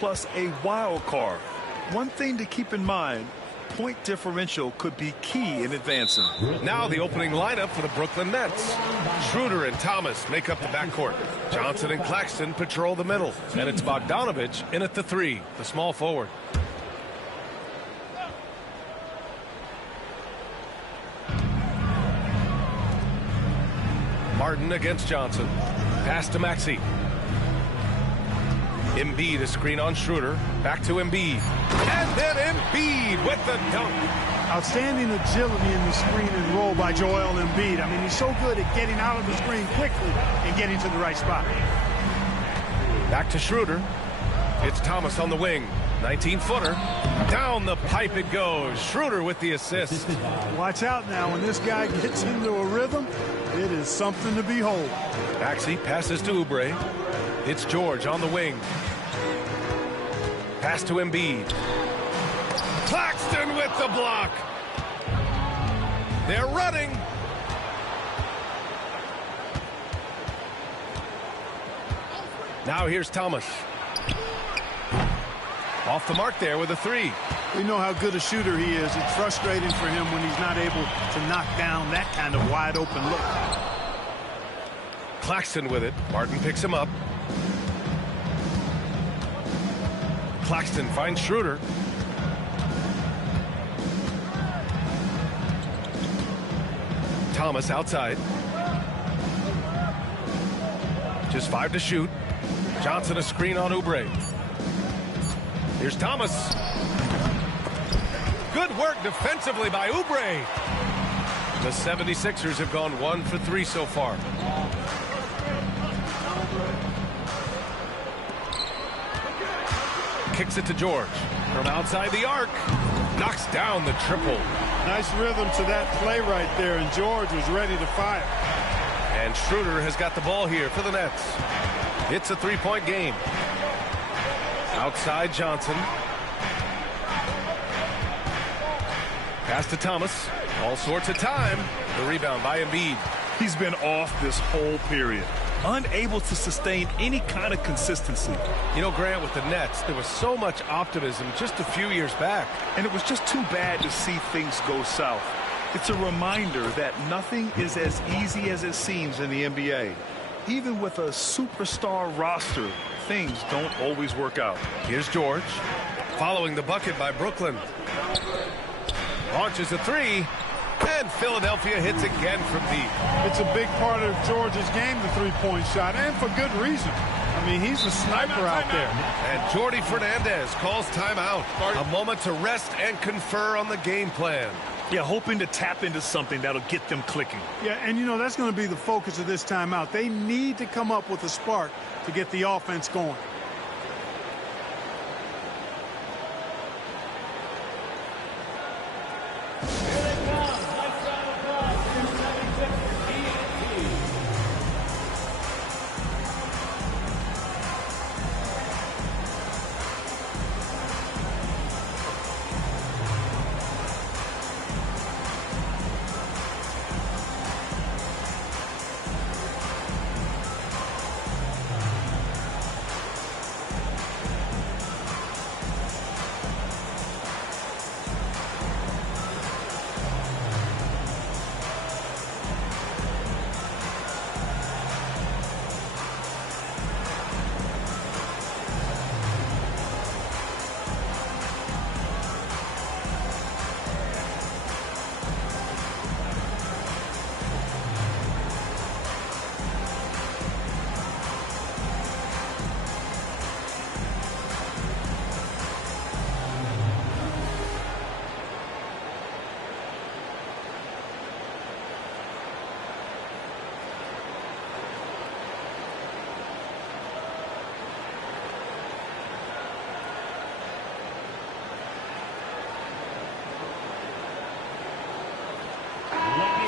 plus a wild card. One thing to keep in mind, point differential could be key in advancing. Now the opening lineup for the Brooklyn Nets. Schroeder and Thomas make up the backcourt. Johnson and Claxton patrol the middle. And it's Bogdanovich in at the 3, the small forward. Martin against Johnson. Pass to Maxey. Embiid, a screen on Schroeder. Back to Embiid. And then Embiid with the dunk. Outstanding agility in the screen and roll by Joel Embiid. I mean, he's so good at getting out of the screen quickly and getting to the right spot. Back to Schroeder. It's Thomas on the wing. 19-footer. Down the pipe it goes. Schroeder with the assist. Watch out now. When this guy gets into a rhythm, it is something to behold. Maxey passes to Oubre. It's George on the wing. Pass to Embiid. Claxton with the block. They're running. Now here's Thomas. Off the mark there with a 3. We know how good a shooter he is. It's frustrating for him when he's not able to knock down that kind of wide open look. Claxton with it. Martin picks him up. Claxton finds Schroeder. Thomas outside. Just 5 to shoot. Johnson a screen on Oubre. Here's Thomas. Good work defensively by Oubre. The 76ers have gone 1 for 3 so far. Kicks it to George. From outside the arc. Knocks down the triple. Nice rhythm to that play right there, and George was ready to fire. And Schroeder has got the ball here for the Nets. It's a 3-point game. Outside Johnson. Pass to Thomas. All sorts of time. The rebound by Embiid. He's been off this whole period. Unable to sustain any kind of consistency. You know, Grant, with the Nets, there was so much optimism just a few years back. And it was just too bad to see things go south. It's a reminder that nothing is as easy as it seems in the NBA. Even with a superstar roster, things don't always work out. Here's George. Following the bucket by Brooklyn. Launches a 3. And Philadelphia hits again from deep. It's a big part of George's game, the three-point shot, and for good reason. I mean, he's a sniper out there. And Jordi Fernandez calls timeout. A moment to rest and confer on the game plan. Yeah, hoping to tap into something that'll get them clicking. Yeah, and you know, that's going to be the focus of this timeout. They need to come up with a spark to get the offense going.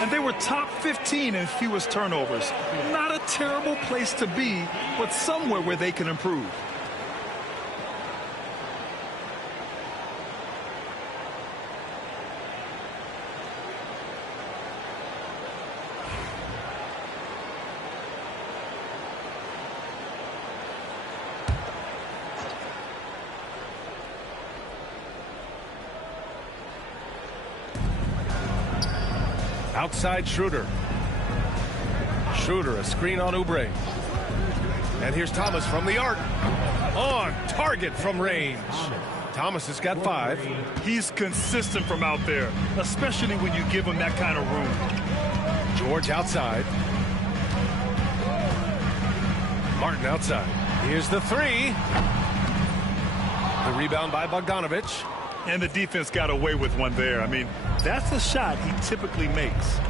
And they were top 15 in fewest turnovers. Not a terrible place to be, but somewhere where they can improve. Outside Schroeder. Schroeder, a screen on Oubre. And here's Thomas from the arc. On target from range. Thomas has got 5. He's consistent from out there, especially when you give him that kind of room. George outside. Martin outside. Here's the 3. The rebound by Bogdanovic. And the defense got away with one there. I mean, that's a shot he typically makes.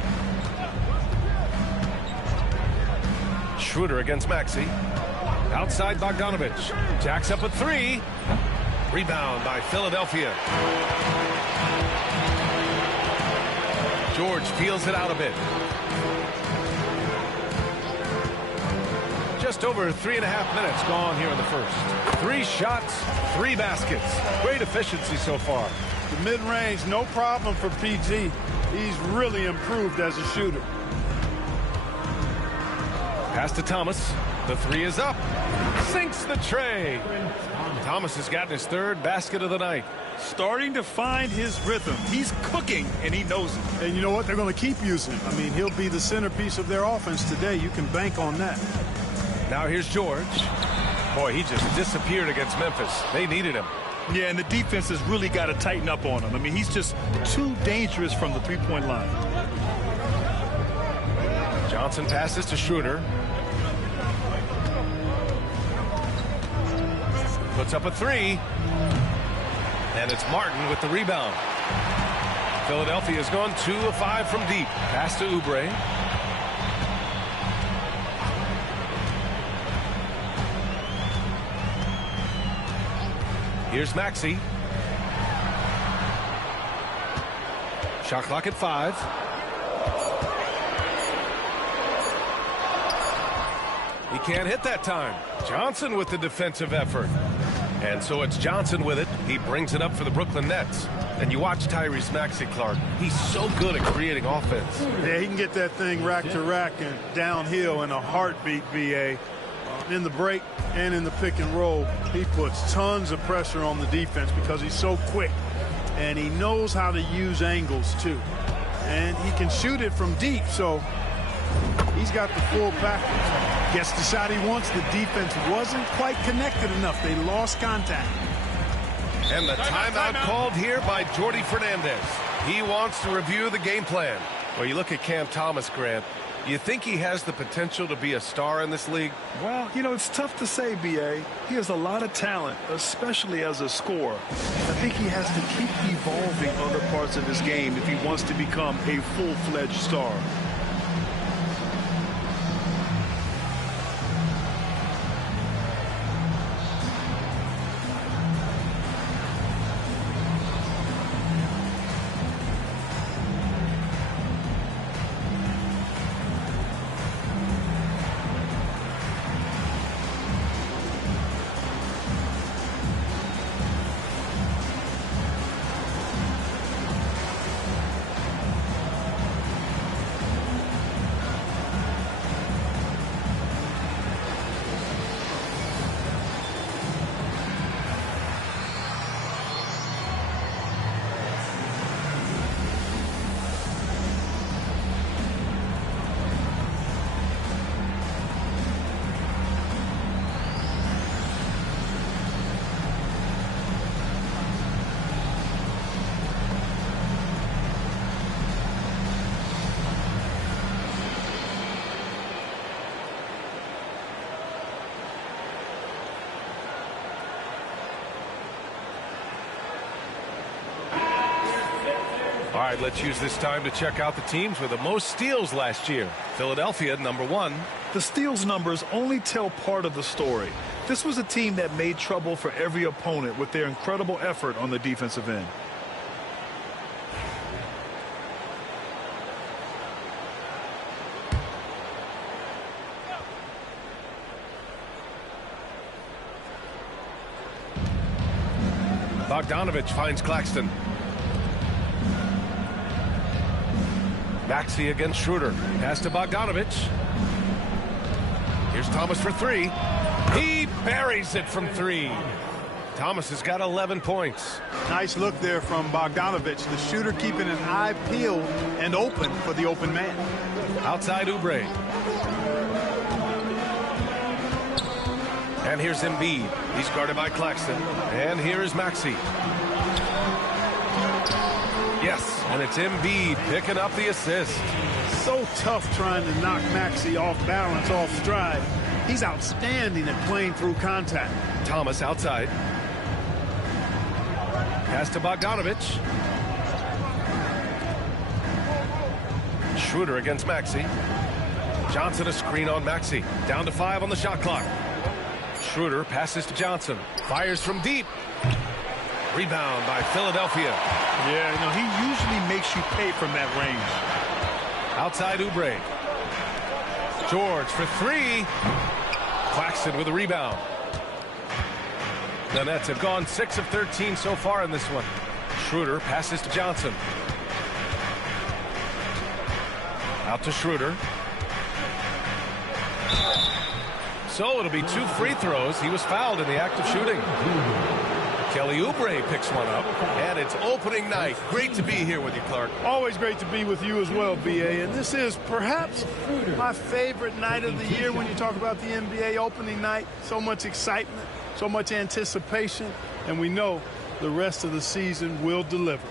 Schroeder against Maxey. Outside Bogdanovic. Jacks up a 3. Rebound by Philadelphia. George feels it out a bit. Just over 3.5 minutes gone here in the first. 3 shots, 3 baskets. Great efficiency so far. The mid-range, no problem for PG. He's really improved as a shooter. Pass to Thomas. The 3 is up. Sinks the tray. Thomas has gotten his 3rd basket of the night. Starting to find his rhythm. He's cooking, and he knows it. And you know what? They're going to keep using him. I mean, he'll be the centerpiece of their offense today. You can bank on that. Now here's George. Boy, he just disappeared against Memphis. They needed him. Yeah, and the defense has really got to tighten up on him. I mean, he's just too dangerous from the three-point line. Johnson passes to Schroeder. Puts up a 3. And it's Martin with the rebound. Philadelphia has gone 2 of 5 from deep. Pass to Oubre. Here's Maxey. Shot clock at 5. He can't hit that time. Johnson with the defensive effort. And so it's Johnson with it. He brings it up for the Brooklyn Nets. And you watch Tyrese Maxey, Clark. He's so good at creating offense. Yeah, he can get that thing rack to rack and downhill in a heartbeat, BA. In the break and in the pick and roll, he puts tons of pressure on the defense because he's so quick. And he knows how to use angles, too. And he can shoot it from deep, so he's got the full package. Gets the shot he wants. The defense wasn't quite connected enough. They lost contact. And the timeout called here by Jordi Fernandez. He wants to review the game plan. Well, you look at Cam Thomas, Grant. You think he has the potential to be a star in this league? Well, you know, it's tough to say, B.A. He has a lot of talent, especially as a scorer. I think he has to keep evolving other parts of his game if he wants to become a full-fledged star. All right, let's use this time to check out the teams with the most steals last year. Philadelphia, number 1. The steals numbers only tell part of the story. This was a team that made trouble for every opponent with their incredible effort on the defensive end. Bogdanovic finds Claxton. Maxey against Schroeder. Pass to Bogdanovic. Here's Thomas for 3. He buries it from 3. Thomas has got 11 points. Nice look there from Bogdanovic, the shooter keeping an eye peeled and open for the open man. Outside Oubre. And here's Embiid. He's guarded by Claxton. And here is Maxey. Yes, and it's Embiid picking up the assist. So tough trying to knock Maxey off balance, off stride. He's outstanding at playing through contact. Thomas outside. Pass to Bogdanovic. Schroeder against Maxey. Johnson a screen on Maxey. Down to 5 on the shot clock. Schroeder passes to Johnson. Fires from deep. Rebound by Philadelphia. Yeah, you know, he usually makes you pay from that range. Outside Oubre. George for 3. Claxton with a rebound. The Nets have gone 6 of 13 so far in this one. Schroeder passes to Johnson. Out to Schroeder. So it'll be 2 free throws. He was fouled in the act of shooting. Kelly Oubre picks one up, and it's opening night. Great to be here with you, Clark. Always great to be with you as well, B.A. And this is perhaps my favorite night of the year when you talk about the NBA opening night. So much excitement, so much anticipation, and we know the rest of the season will deliver.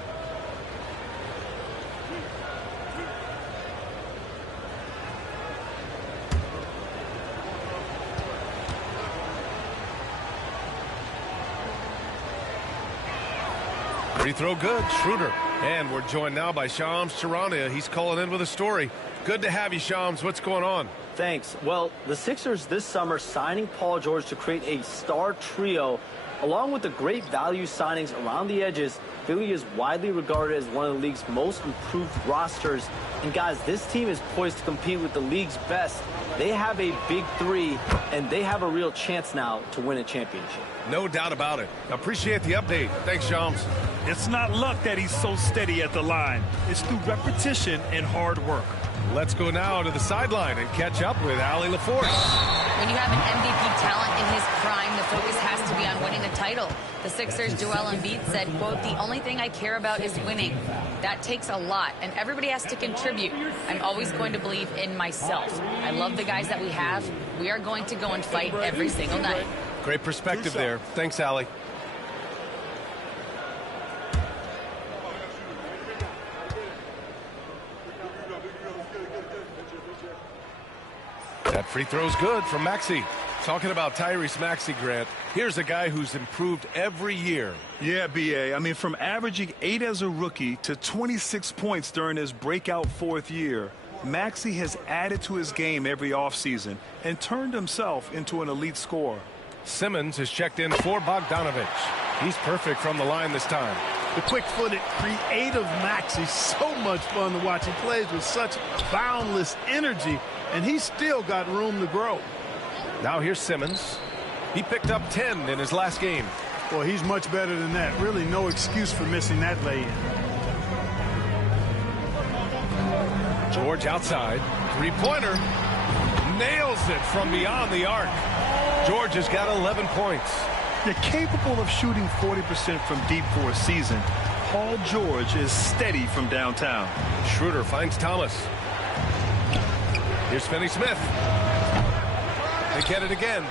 Free throw good, Schroeder. And we're joined now by Shams Charania. He's calling in with a story. Good to have you, Shams. What's going on? Thanks. Well, the Sixers this summer signing Paul George to create a star trio. Along with the great value signings around the edges, Philly is widely regarded as one of the league's most improved rosters. And guys, this team is poised to compete with the league's best. They have a big 3, and they have a real chance now to win a championship. No doubt about it. Appreciate the update. Thanks, Shams. It's not luck that he's so steady at the line. It's through repetition and hard work. Let's go now to the sideline and catch up with Allie LaForce. When you have an MVP talent in his prime, the focus has to be on winning a title. The Sixers' Joel Embiid said, quote, "The only thing I care about is winning." That takes a lot, and everybody has to contribute. I'm always going to believe in myself. I love the guys that we have. We are going to go and fight every single night. Great perspective there. Thanks, Allie. That free throw's good from Maxey. Talking about Tyrese Maxey, Grant, here's a guy who's improved every year. Yeah, B.A. I mean, from averaging 8 as a rookie to 26 points during his breakout 4th year, Maxey has added to his game every offseason and turned himself into an elite scorer. Simmons has checked in for Bogdanovic. He's perfect from the line this time. The quick-footed, creative Maxey, so much fun to watch. He plays with such boundless energy, and he's still got room to grow. Now here's Simmons. He picked up 10 in his last game. Well, he's much better than that. Really no excuse for missing that lay-in. George outside. Three-pointer. Nails it from beyond the arc. George has got 11 points. They're capable of shooting 40% from deep for a season. Paul George is steady from downtown. Schroeder finds Thomas. Here's Finney-Smith. They get it again.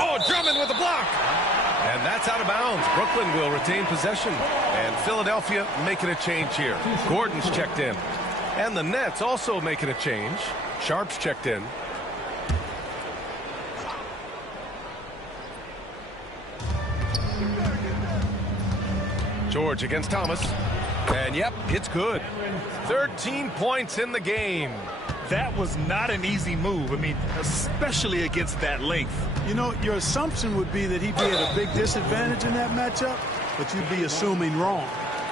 Oh, Drummond with the block. And that's out of bounds. Brooklyn will retain possession. And Philadelphia making a change here. Gordon's checked in. And the Nets also making a change. Sharp's checked in. George against Thomas. And yep, it's good. 13 points in the game. That was not an easy move. I mean, especially against that length. You know, your assumption would be that he'd be at a big disadvantage in that matchup, but you'd be assuming wrong.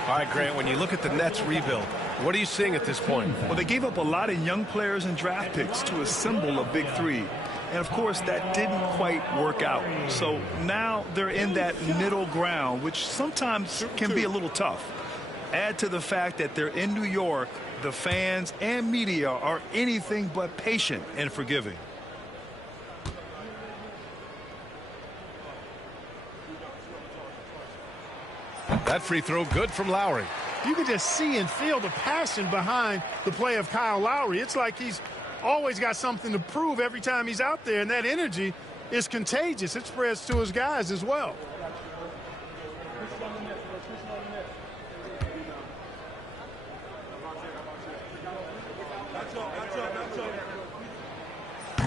All right, Grant, when you look at the Nets rebuild, what are you seeing at this point? Well, they gave up a lot of young players and draft picks to assemble a big 3. And, of course, that didn't quite work out. So now they're in that middle ground, which sometimes can be a little tough. Add to the fact that they're in New York, the fans and media are anything but patient and forgiving. That free throw good from Lowry. You can just see and feel the passion behind the play of Kyle Lowry. It's like he's always got something to prove every time he's out there, and that energy is contagious. It spreads to his guys as well.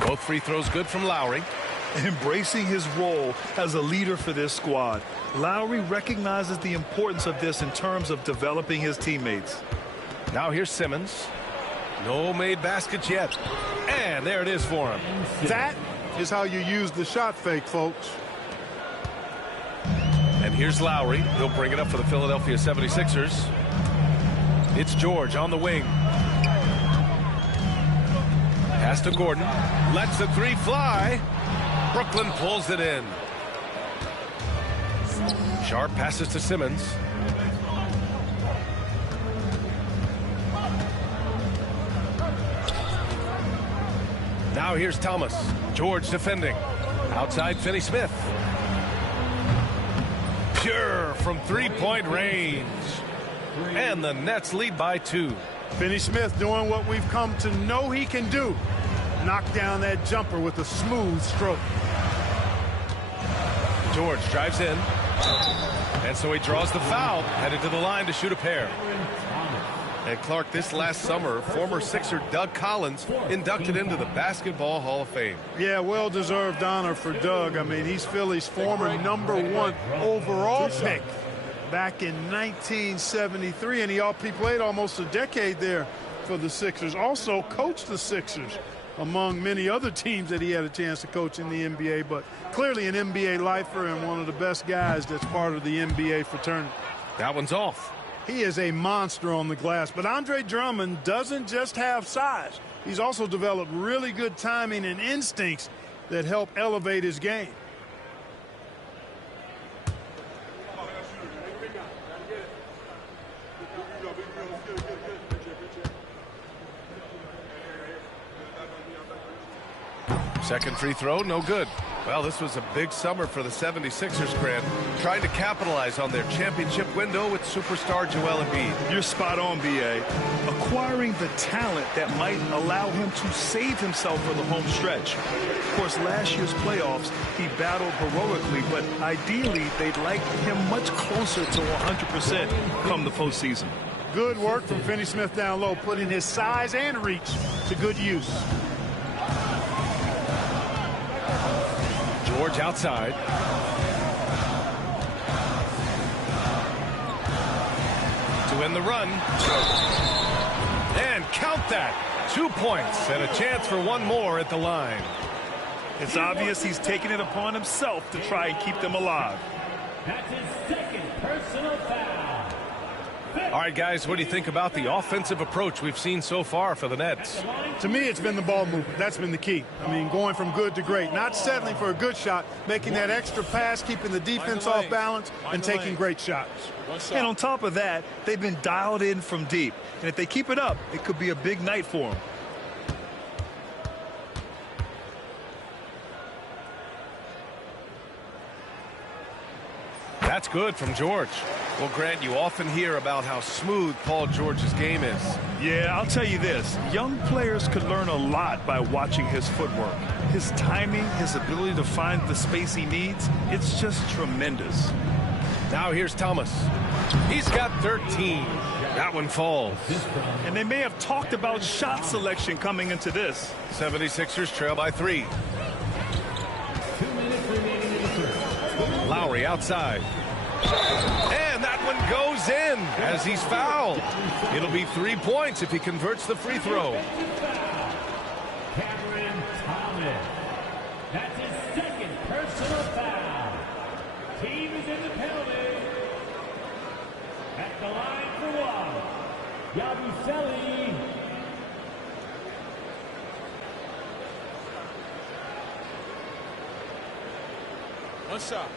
Both free throws good from Lowry. Embracing his role as a leader for this squad, Lowry recognizes the importance of this in terms of developing his teammates. Now here's Simmons. No made baskets yet. And there it is for him. That is how you use the shot fake, folks. And here's Lowry. He'll bring it up for the Philadelphia 76ers. It's George on the wing. Pass to Gordon. Lets the three fly. Brooklyn pulls it in. Sharp passes to Simmons. Now here's Thomas. George defending. Outside Finney-Smith. Pure from three-point range. And the Nets lead by 2. Finney-Smith doing what we've come to know he can do. Knock down that jumper with a smooth stroke. George drives in. And so he draws the foul. Headed to the line to shoot a pair. And Clark, this last summer, former Sixer Doug Collins inducted into the Basketball Hall of Fame. Yeah, well-deserved honor for Doug. I mean, he's Philly's former #1 overall pick back in 1973, and he played almost a decade there for the Sixers. Also coached the Sixers among many other teams that he had a chance to coach in the NBA, but clearly an NBA lifer and one of the best guys that's part of the NBA fraternity. That one's off. He is a monster on the glass, but Andre Drummond doesn't just have size. He's also developed really good timing and instincts that help elevate his game. Second free throw, no good. Well, this was a big summer for the 76ers, Grant, trying to capitalize on their championship window with superstar Joel Embiid. You're spot on, B.A. Acquiring the talent that might allow him to save himself for the home stretch. Of course, last year's playoffs, he battled heroically, but ideally, they'd like him much closer to 100% come the postseason. Good work from Finney-Smith down low, putting his size and reach to good use. George outside. To win the run. And count that. 2 points and a chance for one more at the line. It's obvious he's taking it upon himself to try and keep them alive. That's his second personal foul. All right, guys, what do you think about the offensive approach we've seen so far for the Nets? To me, it's been the ball movement. That's been the key. I mean, going from good to great. Not settling for a good shot, making that extra pass, keeping the defense off balance, and taking great shots. And on top of that, they've been dialed in from deep. And if they keep it up, it could be a big night for them. That's good from George. Well, Grant, you often hear about how smooth Paul George's game is. Yeah, I'll tell you this. Young players could learn a lot by watching his footwork. His timing, his ability to find the space he needs, it's just tremendous. Now here's Thomas. He's got 13. That one falls. And they may have talked about shot selection coming into this. 76ers trail by 3. 2 minutes remaining in the third. Lowry outside. And that one goes in as he's fouled. It'll be 3 points if he converts the free throw. Cameron Thomas. That's his second personal foul. Team is in the penalty. At the line for one. Yabusele. One shot.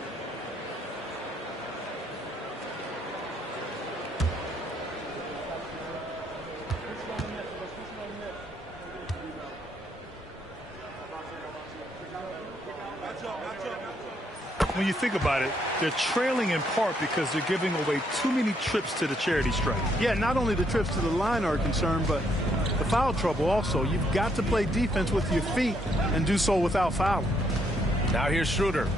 When you think about it, they're trailing in part because they're giving away too many trips to the charity stripe. Yeah, not only the trips to the line are a concern, but the foul trouble also. You've got to play defense with your feet and do so without fouling. Now here's Schroeder.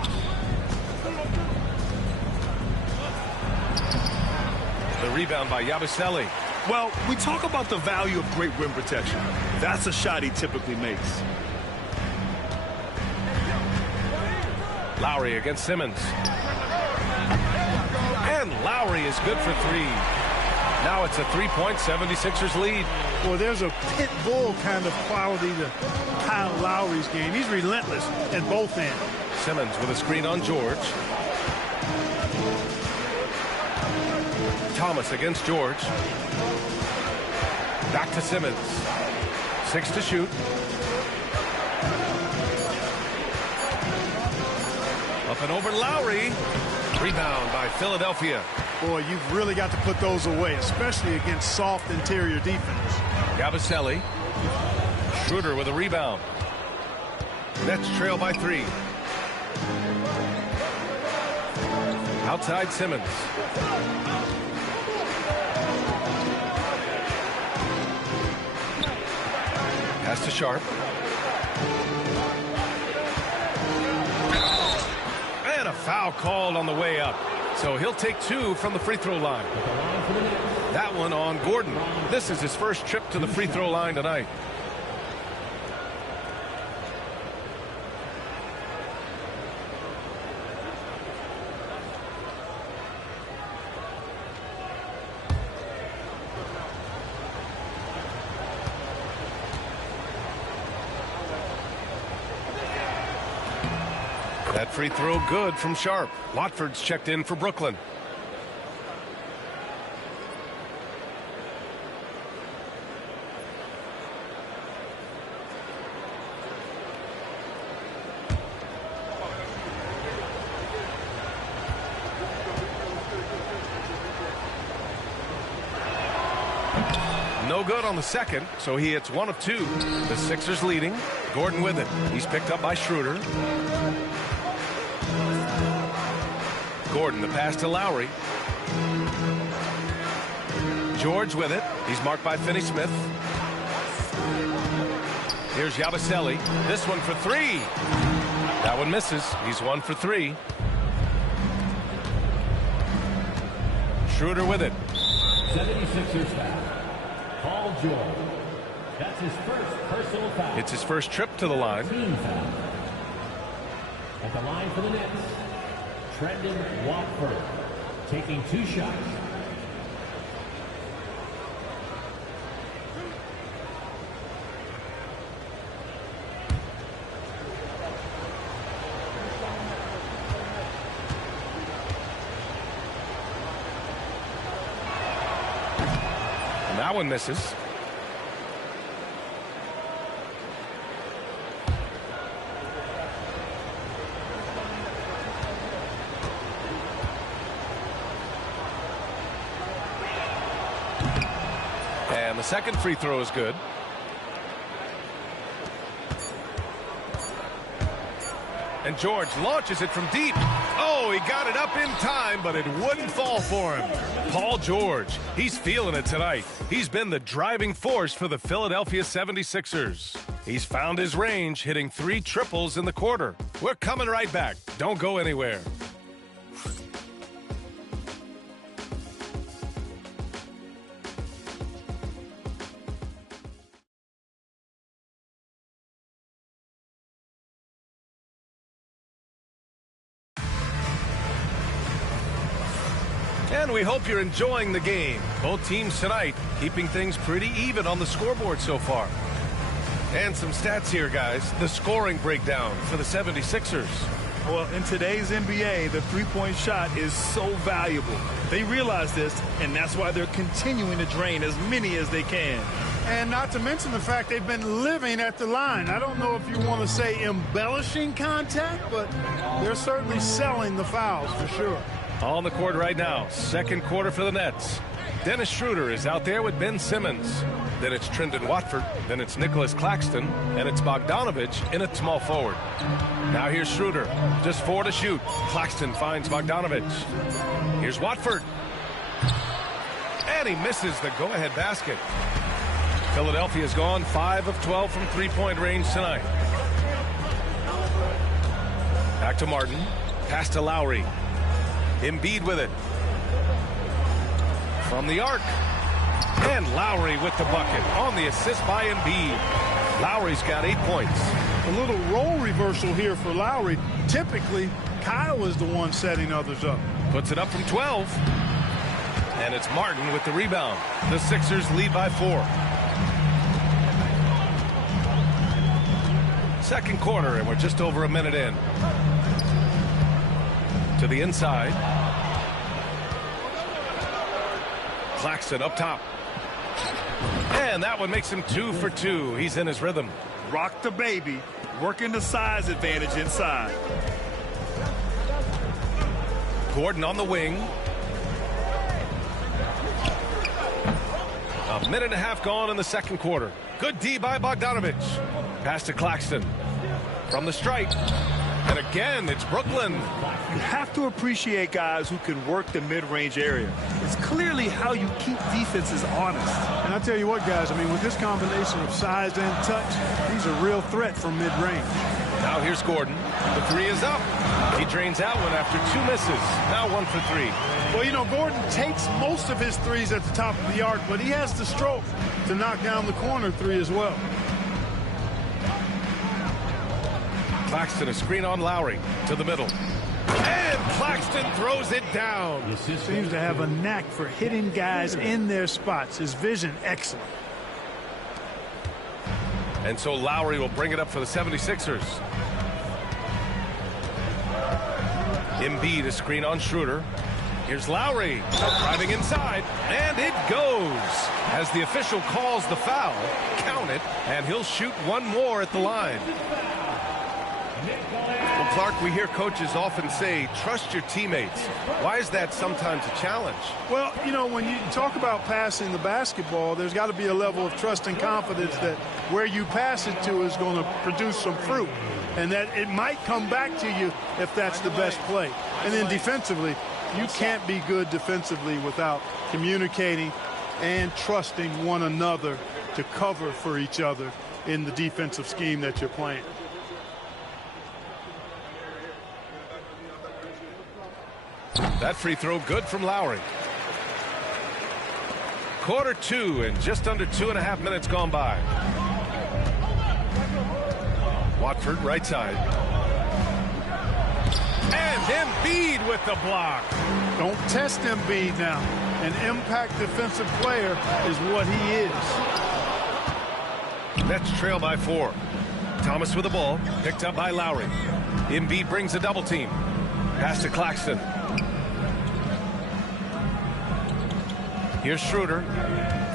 The rebound by Yabusele. Well, we talk about the value of great rim protection. That's a shot he typically makes. Lowry against Simmons. And Lowry is good for three. Now it's a 3-point 76ers lead. Well, there's a pit bull kind of quality to Kyle Lowry's game. He's relentless at both ends. Simmons with a screen on George. Thomas against George. Back to Simmons. 6 to shoot. Up and over Lowry. Rebound by Philadelphia. Boy, you've really got to put those away, especially against soft interior defense. Yabusele. Schroeder with a rebound. Nets trail by 3. Outside Simmons. Pass to Sharp. And a foul called on the way up. So he'll take 2 from the free throw line. That one on Gordon. This is his first trip to the free throw line tonight. That free throw good from Sharp. Watford's checked in for Brooklyn. No good on the second, so he hits 1 of 2. The Sixers leading. Gordon with it. He's picked up by Schroeder. Gordon, the pass to Lowry. George with it. He's marked by Finney-Smith. Here's Yabusele. This one for 3. That one misses. He's 1 for 3. Schroeder with it. 76ers foul. Paul George. That's his first personal foul. It's his first trip to the line. Team foul. At the line for the Nets, Trendon Watford, taking 2 shots. And that one misses. And the second free throw is good. And George launches it from deep. Oh, he got it up in time, but it wouldn't fall for him. Paul George, he's feeling it tonight. He's been the driving force for the Philadelphia 76ers. He's found his range, hitting 3 triples in the quarter. We're coming right back. Don't go anywhere. And we hope you're enjoying the game. Both teams tonight keeping things pretty even on the scoreboard so far. And some stats here, guys. The scoring breakdown for the 76ers. Well, in today's NBA, the three-point shot is so valuable. They realize this, and that's why they're continuing to drain as many as they can. And not to mention the fact they've been living at the line. I don't know if you want to say embellishing contact, but they're certainly selling the fouls for sure. On the court right now. Second quarter for the Nets. Dennis Schroeder is out there with Ben Simmons. Then it's Trendon Watford. Then it's Nicholas Claxton. And it's Bogdanovich in at small forward. Now here's Schroeder. Just 4 to shoot. Claxton finds Bogdanovich. Here's Watford. And he misses the go-ahead basket. Philadelphia's gone 5 of 12 from three-point range tonight. Back to Martin. Pass to Lowry. Embiid with it. From the arc. And Lowry with the bucket on the assist by Embiid. Lowry's got 8 points. A little role reversal here for Lowry. Typically, Kyle is the one setting others up. Puts it up from 12. And it's Martin with the rebound. The Sixers lead by 4. Second quarter, and we're just over a minute in. To the inside. Claxton up top. And that one makes him 2 for 2. He's in his rhythm. Rock the baby, working the size advantage inside. Gordon on the wing. A minute and a half gone in the second quarter. Good D by Bogdanovich. Pass to Claxton. From the stripe. And again, it's Brooklyn. You have to appreciate guys who can work the mid-range area. It's clearly how you keep defenses honest. And I tell you what, guys, I mean, with this combination of size and touch, he's a real threat from mid-range. Now here's Gordon. The 3 is up. He drains out one after 2 misses. Now 1 for 3. Well, you know, Gordon takes most of his threes at the top of the arc, but he has the stroke to knock down the corner 3 as well. Claxton, a screen on Lowry to the middle. And Claxton throws it down. Seems to have a knack for hitting guys in their spots. His vision, excellent. And so Lowry will bring it up for the 76ers. Embiid, a screen on Schroeder. Here's Lowry driving inside, and it goes. As the official calls the foul, count it, and he'll shoot one more at the line. Well, Clark, we hear coaches often say, trust your teammates. Why is that sometimes a challenge? Well, you know, when you talk about passing the basketball, there's got to be a level of trust and confidence that where you pass it to is going to produce some fruit, and that it might come back to you if that's the best play. And then defensively, you can't be good defensively without communicating and trusting one another to cover for each other in the defensive scheme that you're playing. That free throw good from Lowry. Quarter 2 and just under 2.5 minutes gone by. Watford right side. And Embiid with the block. Don't test Embiid now. An impact defensive player is what he is. Nets trail by 4. Thomas with the ball, picked up by Lowry. Embiid brings a double team. Pass to Claxton. Here's Schroeder.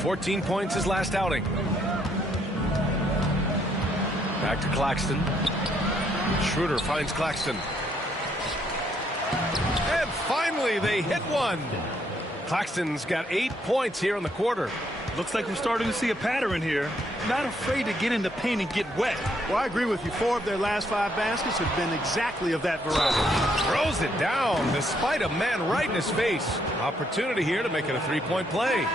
14 points his last outing. Back to Claxton. Schroeder finds Claxton. And finally they hit one. Claxton's got 8 points here in the quarter. Looks like we're starting to see a pattern here. Not afraid to get in the paint and get wet. Well, I agree with you. 4 of their last 5 baskets have been exactly of that variety. Throws it down despite a man right in his face. Opportunity here to make it a 3-point play.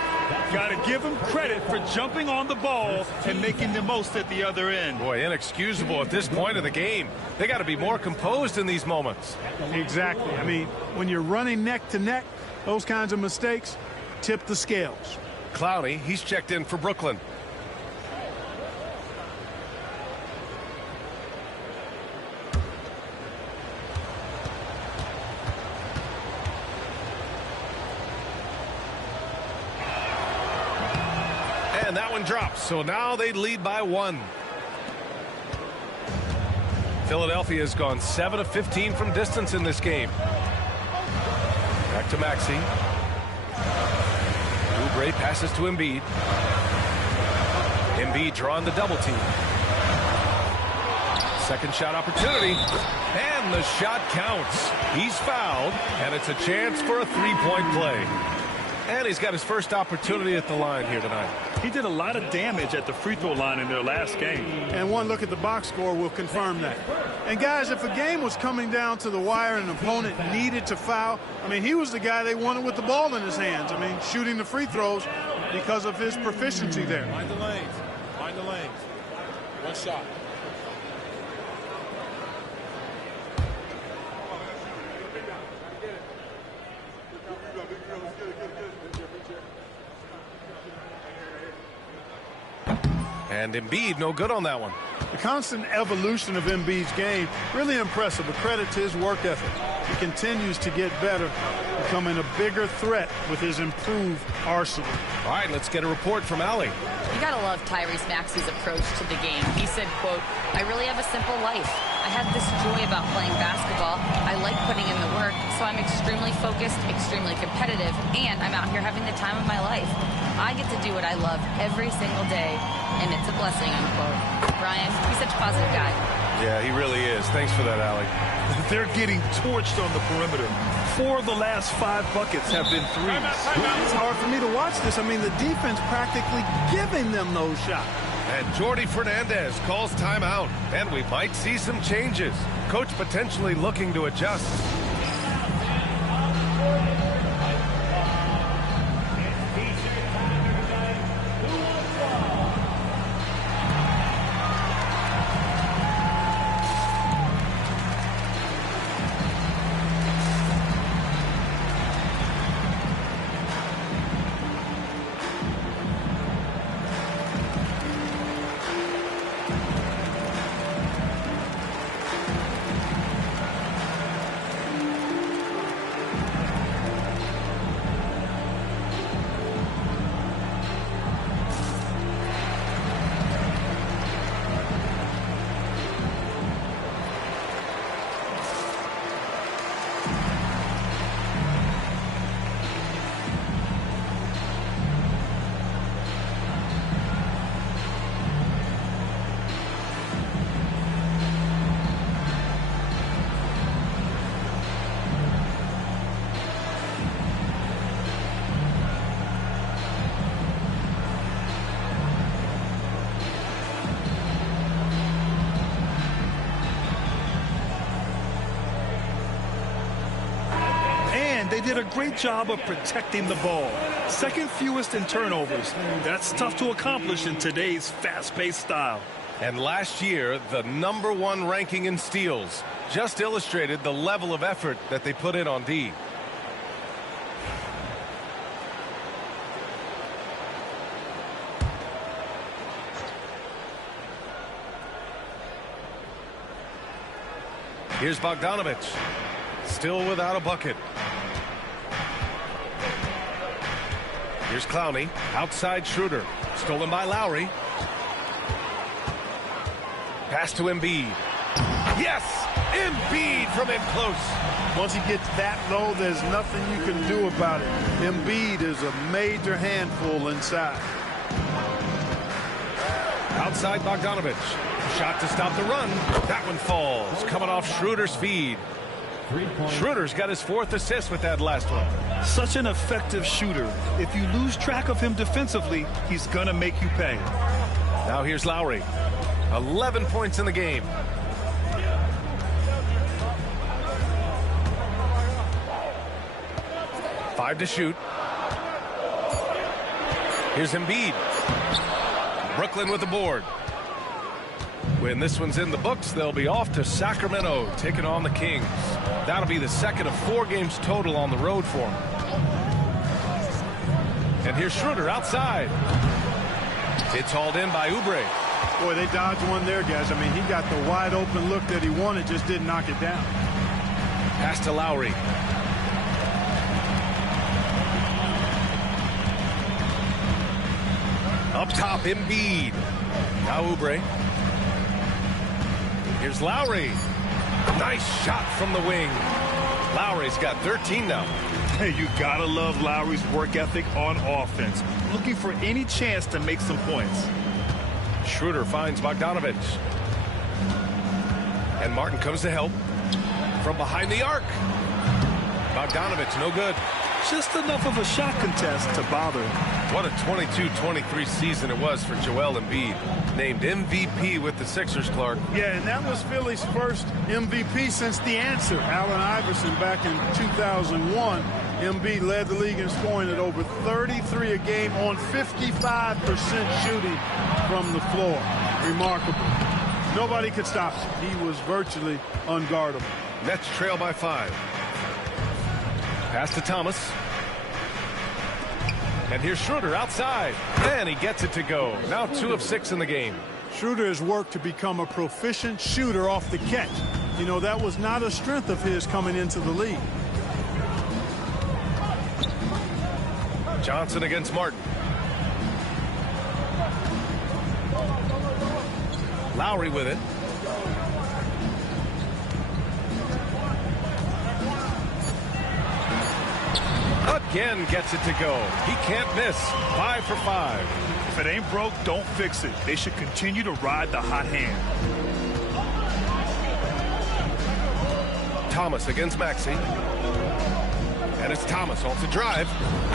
Got to give him credit for jumping on the ball and making the most at the other end. Boy, inexcusable at this point of the game. They got to be more composed in these moments. Exactly. I mean, when you're running neck to neck, those kinds of mistakes tip the scales. Clowney, he's checked in for Brooklyn. And that one drops, so now they lead by 1. Philadelphia has gone 7 of 15 from distance in this game. Back to Maxey. Oubre passes to Embiid. Embiid drawing the double team. Second shot opportunity. And the shot counts. He's fouled, and it's a chance for a 3-point play. And he's got his first opportunity at the line here tonight. He did a lot of damage at the free throw line in their last game. And one look at the box score will confirm that. And guys, if a game was coming down to the wire and an opponent needed to foul, I mean, he was the guy they wanted with the ball in his hands. I mean, shooting the free throws because of his proficiency there. Mind the lanes. Mind the lanes. One shot. And Embiid, no good on that one. The constant evolution of Embiid's game, really impressive. A credit to his work ethic. He continues to get better, becoming a bigger threat with his improved arsenal. All right, let's get a report from Allie. You gotta love Tyrese Maxey's approach to the game. He said, quote, "I really have a simple life. I have this joy about playing basketball. I like putting in the work, so I'm extremely focused, extremely competitive, and I'm out here having the time of my life. I get to do what I love every single day, and it's a blessing," unquote. Brian, he's such a positive guy. Yeah, he really is. Thanks for that, Allie. They're getting torched on the perimeter. 4 of the last 5 buckets have been threes. It's hard for me to watch this. I mean, the defense practically giving them those shots. And Jordi Fernandez calls timeout, and we might see some changes. Coach potentially looking to adjust. They did a great job of protecting the ball. Second fewest in turnovers. That's tough to accomplish in today's fast-paced style. And last year, the #1 ranking in steals just illustrated the level of effort that they put in on D. Here's Bogdanovic, still without a bucket. Here's Clowney, outside Schroeder, stolen by Lowry. Pass to Embiid. Yes! Embiid from in close. Once he gets that low, there's nothing you can do about it. Embiid is a major handful inside. Outside Bogdanovic. Shot to stop the run. That one falls. Coming off Schroeder's feed. Schroeder's got his 4th assist with that last one. Such an effective shooter. If you lose track of him defensively, he's going to make you pay. Now here's Lowry. 11 points in the game. Five to shoot. Here's Embiid. Brooklyn with the board. When this one's in the books, they'll be off to Sacramento, taking on the Kings. That'll be the second of 4 games total on the road for them. And here's Schroeder outside. It's hauled in by Oubre. Boy, they dodged one there, guys. I mean, he got the wide open look that he wanted, just didn't knock it down. Pass to Lowry. Up top, Embiid. Now Oubre. Here's Lowry. Nice shot from the wing. Lowry's got 13 now. Hey, you gotta love Lowry's work ethic on offense. Looking for any chance to make some points. Schroeder finds Bogdanovic. And Martin comes to help from behind the arc. Bogdanovic, no good. just enough of a shot contest to bother him. What a 22-23 season it was for Joel Embiid. Named MVP with the Sixers, Clark. Yeah, and that was Philly's first MVP since the answer, Allen Iverson, back in 2001. Embiid led the league in scoring at over 33 a game on 55% shooting from the floor. Remarkable. Nobody could stop him. He was virtually unguardable. Nets trail by 5. Pass to Thomas. And here's Schroeder outside. And he gets it to go. Now 2 of 6 in the game. Schroeder has worked to become a proficient shooter off the catch. You know, that was not a strength of his coming into the league. Johnson against Martin. Lowry with it. Again gets it to go. He can't miss. 5 for 5. If it ain't broke, don't fix it. They should continue to ride the hot hand. Thomas against Maxey. And it's Thomas off the drive.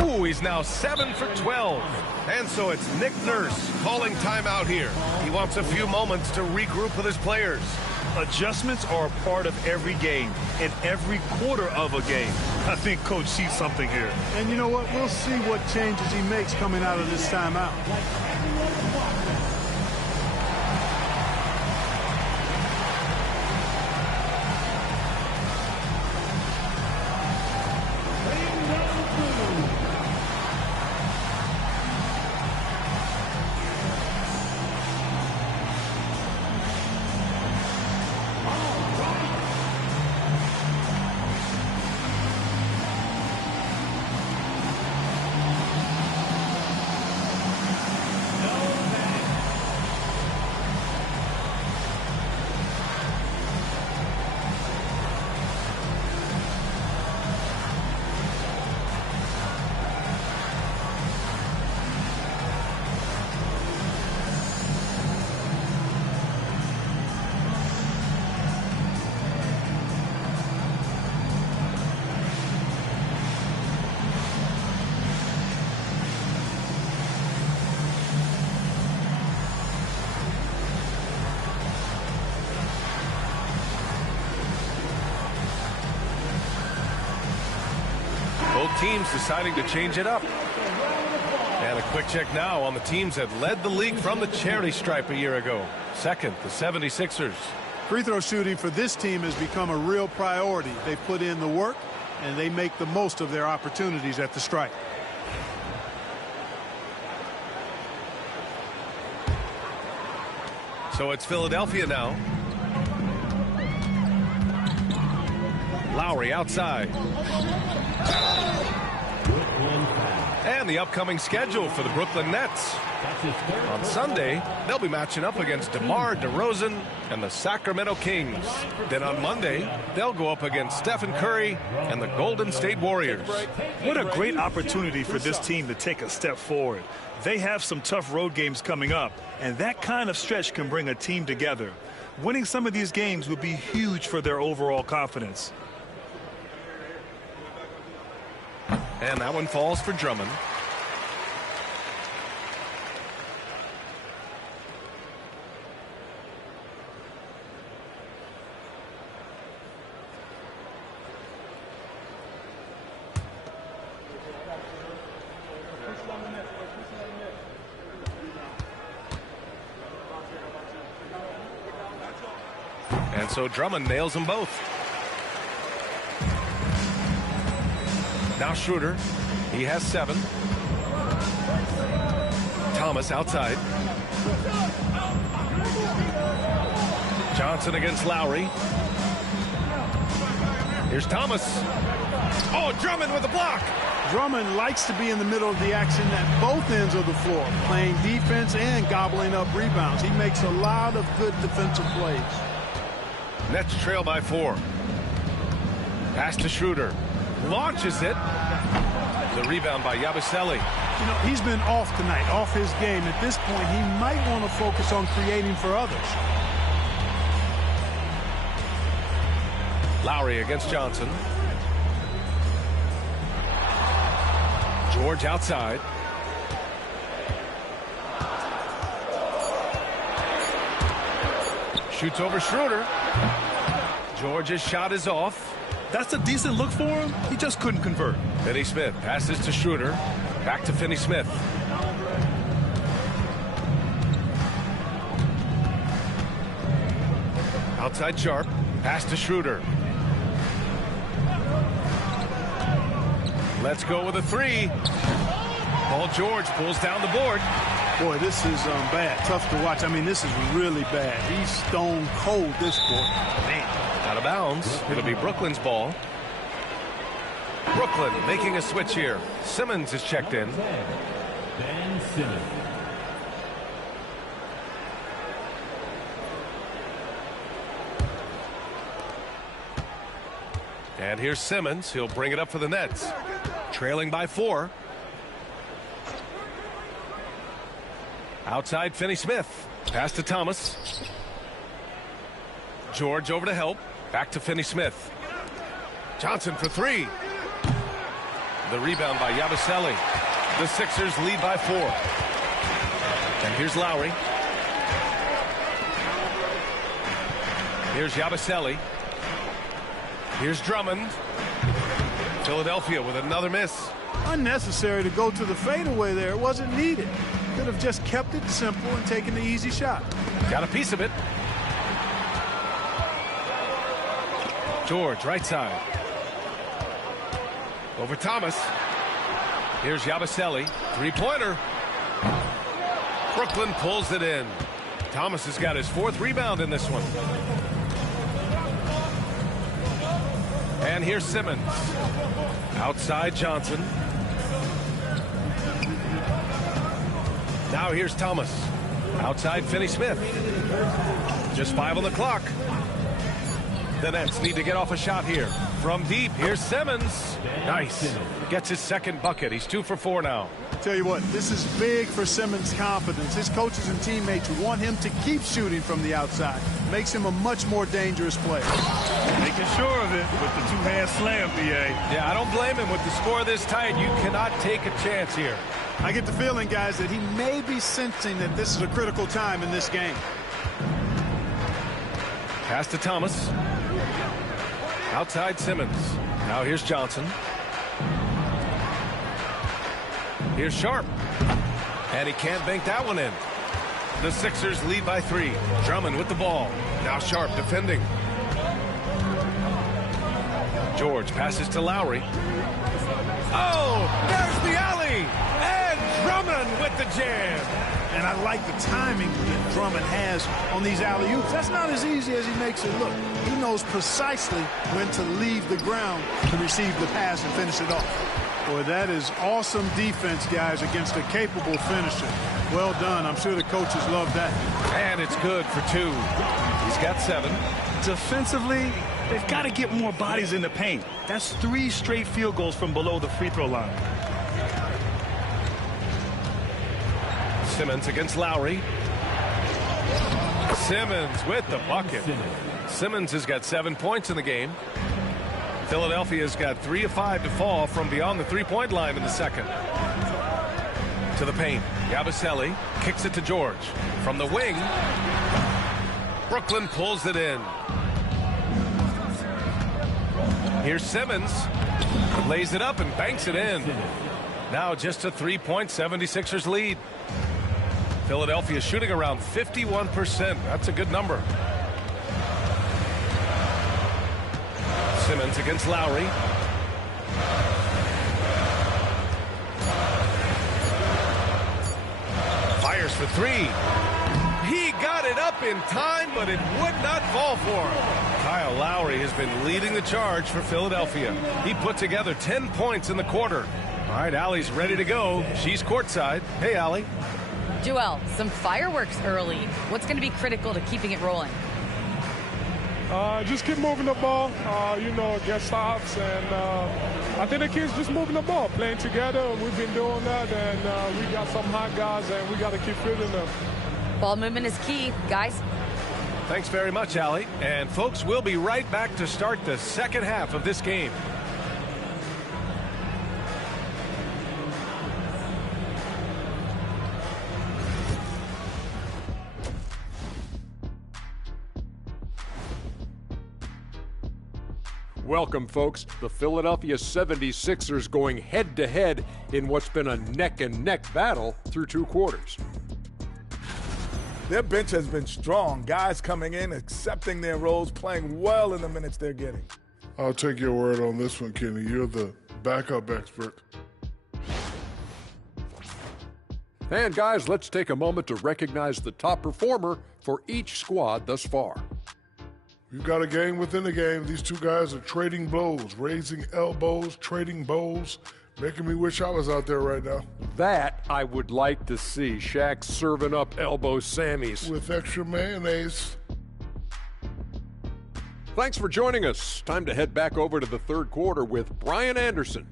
Ooh, he's now 7 for 12. And so it's Nick Nurse calling timeout here. He wants a few moments to regroup with his players. Adjustments are a part of every game and every quarter of a game. I think Coach sees something here. And you know what? We'll see what changes he makes coming out of this timeout. Both teams deciding to change it up. And a quick check now on the teams that led the league from the charity stripe a year ago. Second, the 76ers. Free throw shooting for this team has become a real priority. They put in the work, and they make the most of their opportunities at the stripe. So it's Philadelphia now. Lowry outside. And the upcoming schedule for the Brooklyn Nets. On Sunday, they'll be matching up against DeMar DeRozan and the Sacramento Kings. Then on Monday, they'll go up against Stephen Curry and the Golden State Warriors. What a great opportunity for this team to take a step forward. They have some tough road games coming up, and that kind of stretch can bring a team together. Winning some of these games would be huge for their overall confidence. And that one falls for Drummond. And so Drummond nails them both. Now Schroeder. He has 7. Thomas outside. Johnson against Lowry. Here's Thomas. Oh, Drummond with the block. Drummond likes to be in the middle of the action at both ends of the floor, playing defense and gobbling up rebounds. He makes a lot of good defensive plays. Nets trail by 4. Pass to Schroeder. Launches it. The rebound by Yabusele. You know, he's been off tonight, off his game. At this point, he might want to focus on creating for others. Lowry against Johnson. George outside. Shoots over Schroeder. George's shot is off. That's a decent look for him. He just couldn't convert. Finney-Smith passes to Schroeder. Back to Finney-Smith. Outside Sharp. Pass to Schroeder. Let's go with a three. Paul George pulls down the board. Boy, this is bad. Tough to watch. I mean, this is really bad. He's stone cold this quarter. Man. Out of bounds. It'll be Brooklyn's ball. Brooklyn making a switch here. Simmons is checked in. Ben Simmons. And here's Simmons. He'll bring it up for the Nets. Trailing by 4. Outside Finney-Smith. Pass to Thomas. George over to help. Back to Finney-Smith. Johnson for 3. The rebound by Yabusele. The Sixers lead by 4. And here's Lowry. Here's Yabusele. Here's Drummond. Philadelphia with another miss. Unnecessary to go to the fadeaway there. It wasn't needed. Could have just kept it simple and taken the easy shot. Got a piece of it. George, right side. Over Thomas. Here's Yabusele. Three-pointer. Brooklyn pulls it in. Thomas has got his 4th rebound in this one. And here's Simmons. Outside Johnson. Now here's Thomas. Outside Finney-Smith. Just 5 on the clock. The Nets need to get off a shot here. From deep, here's Simmons. Nice. Gets his 2nd bucket. He's 2 for 4 now. Tell you what, this is big for Simmons' confidence. His coaches and teammates want him to keep shooting from the outside. Makes him a much more dangerous player. Making sure of it with the two-hand slam, B.A. Yeah, I don't blame him. With the score this tight, you cannot take a chance here. I get the feeling, guys, that he may be sensing that this is a critical time in this game. Pass to Thomas. Outside Simmons. Now here's Johnson. Here's Sharp. And he can't bank that one in. The Sixers lead by 3. Drummond with the ball. Now Sharp defending. George passes to Lowry. Oh, there's the alley. And Drummond with the jam. And I like the timing that Drummond has on these alley-oops. That's not as easy as he makes it look. He knows precisely when to leave the ground to receive the pass and finish it off. Boy, that is awesome defense, guys, against a capable finisher. Well done. I'm sure the coaches love that. And it's good for 2. He's got 7. Defensively, they've got to get more bodies in the paint. That's 3 straight field goals from below the free throw line. Simmons against Lowry. Simmons with the bucket. Simmons has got 7 points in the game. Philadelphia's got 3 of 5 to fall from beyond the three-point line in the second. To the paint. Yabusele kicks it to George. From the wing. Brooklyn pulls it in. Here's Simmons. Lays it up and banks it in. Now just a 3-point 76ers lead. Philadelphia shooting around 51%. That's a good number. Simmons against Lowry. Fires for 3. He got it up in time, but it would not fall for him. Kyle Lowry has been leading the charge for Philadelphia. He put together 10 points in the quarter. All right, Allie's ready to go. She's courtside. Hey, Allie. Joel, some fireworks early. What's going to be critical to keeping it rolling? Just keep moving the ball, get stops, and I think the kids just moving the ball, playing together. We've been doing that, and we got some hot guys, and we got to keep fielding them. Ball movement is key, guys. Thanks very much, Allie. And folks, we'll be right back to start the second half of this game. Welcome, folks. The Philadelphia 76ers going head-to-head in what's been a neck-and-neck battle through 2 quarters. Their bench has been strong. Guys coming in, accepting their roles, playing well in the minutes they're getting. I'll take your word on this one, Kenny. You're the backup expert. And guys, let's take a moment to recognize the top performer for each squad thus far. You've got a game within a game. These 2 guys are trading blows, raising elbows, trading bows, making me wish I was out there right now. That I would like to see. Shaq serving up elbow Sammys. With extra mayonnaise. Thanks for joining us. Time to head back over to the 3rd quarter with Brian Anderson.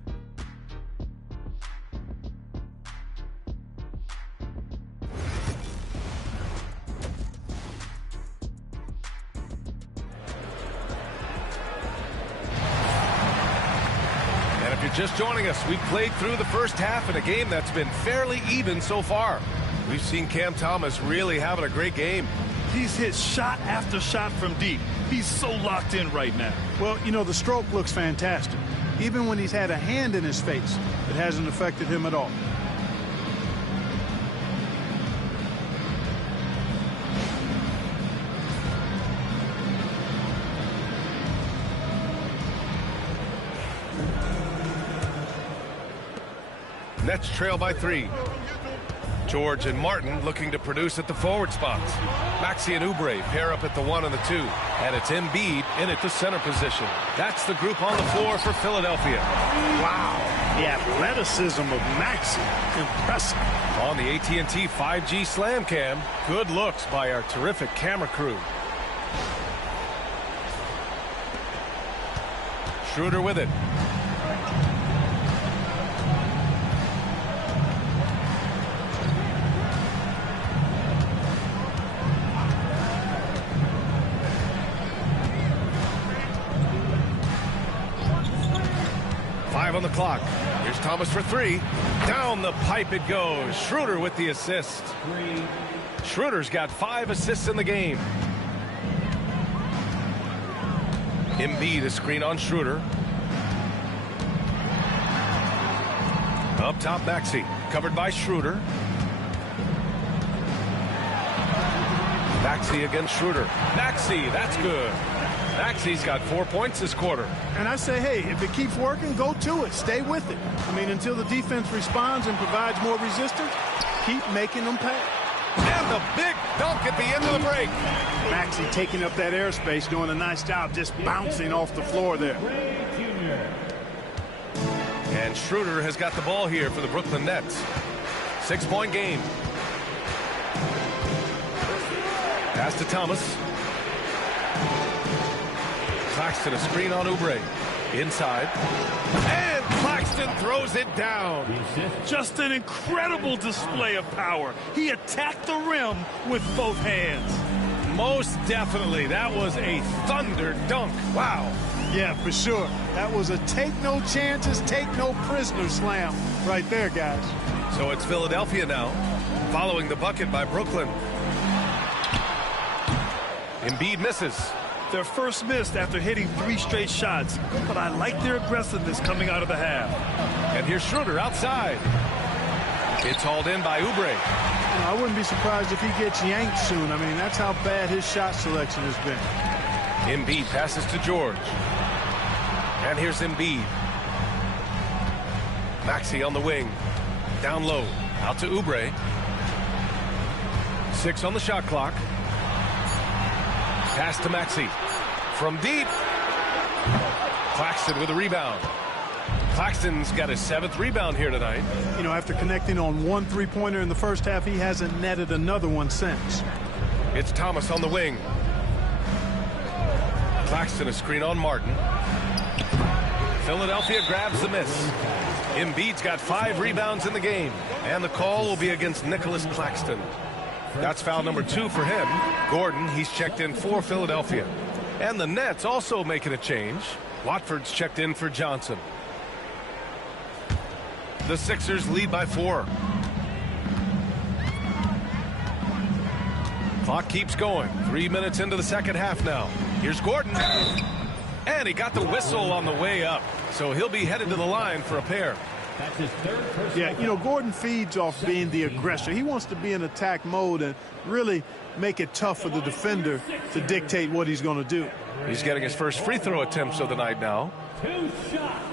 And if you're just joining us, we've played through the first half in a game that's been fairly even so far. We've seen Cam Thomas really having a great game. He's hit shot after shot from deep. He's so locked in right now. Well, you know, the stroke looks fantastic. Even when he's had a hand in his face, it hasn't affected him at all. Nets trail by 3. George and Martin looking to produce at the forward spots. Maxey and Oubre pair up at the 1 and the 2. And it's Embiid in at the center position. That's the group on the floor for Philadelphia. Wow. The athleticism of Maxey. Impressive. On the AT&T 5G Slam Cam, good looks by our terrific camera crew. Schroeder with it. On the clock. Here's Thomas for 3. Down the pipe it goes. Schroeder with the assist. Schroeder's got 5 assists in the game. Embiid a screen on Schroeder. Up top, Maxey. Covered by Schroeder. Maxey against Schroeder. Maxey, that's good. Maxey's got 4 points this quarter. And I say, hey, if it keeps working, go to it. Stay with it. I mean, until the defense responds and provides more resistance, keep making them pay. And the big dunk at the end of the break. Maxey taking up that airspace, doing a nice job just bouncing off the floor there. And Schroeder has got the ball here for the Brooklyn Nets. 6-point game. Pass to Thomas. Claxton a screen on Oubre. Inside. And Claxton throws it down. Just an incredible display of power. He attacked the rim with both hands. Most definitely. That was a thunder dunk. Wow. Yeah, for sure. That was a take no chances, take no prisoner slam right there, guys. So it's Philadelphia now, following the bucket by Brooklyn. Embiid misses. Their first miss after hitting 3 straight shots, but I like their aggressiveness coming out of the half. And here's Schroeder outside. It's hauled in by Oubre. I wouldn't be surprised if he gets yanked soon. I mean, that's how bad his shot selection has been. Embiid passes to George. And here's Embiid. Maxey on the wing. Down low. Out to Oubre. 6 on the shot clock. Pass to Maxey. From deep. Claxton with a rebound. Claxton's got his 7th rebound here tonight. You know, after connecting on 1 3-pointer in the first half, he hasn't netted another one since. It's Thomas on the wing. Claxton a screen on Martin. Philadelphia grabs the miss. Embiid's got 5 rebounds in the game. And the call will be against Nicholas Claxton. That's foul number 2 for him. Gordon, he's checked in for Philadelphia. And the Nets also making a change. Watford's checked in for Johnson. The Sixers lead by 4. Clock keeps going. 3 minutes into the second half now. Here's Gordon. And he got the whistle on the way up. So he'll be headed to the line for a pair. That's his third personal Yeah, you know, Gordon feeds off being the aggressor. He wants to be in attack mode and really make it tough for the defender to dictate what he's going to do. He's getting his first free throw attempts of the night now. 2 shots.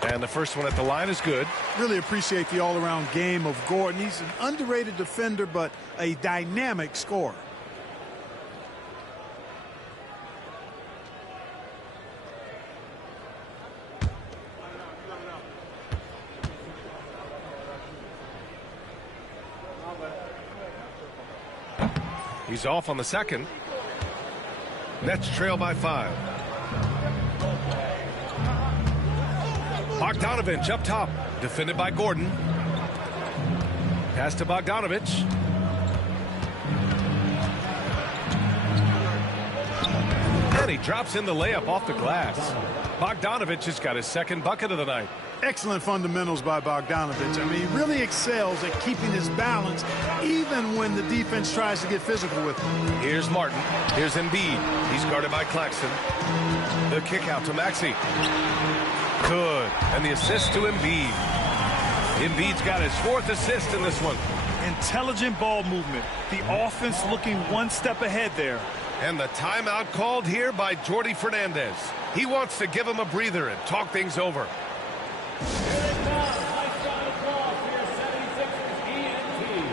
And the first one at the line is good. Really appreciate the all-around game of Gordon. He's an underrated defender, but a dynamic scorer. He's off on the second. Nets trail by 5. Bogdanovich up top, defended by Gordon. Pass to Bogdanovich. And he drops in the layup off the glass. Bogdanovich has got his second bucket of the night. Excellent fundamentals by Bogdanovich. I mean, he really excels at keeping his balance even when the defense tries to get physical with him. Here's Martin. Here's Embiid. He's guarded by Claxton. The kick out to Maxey. Good. And the assist to Embiid. Embiid's got his 4th assist in this one. Intelligent ball movement. The offense looking one step ahead there. And the timeout called here by Jordi Fernandez. He wants to give him a breather and talk things over. Here it comes. Nice round of applause for your 76ers ENT.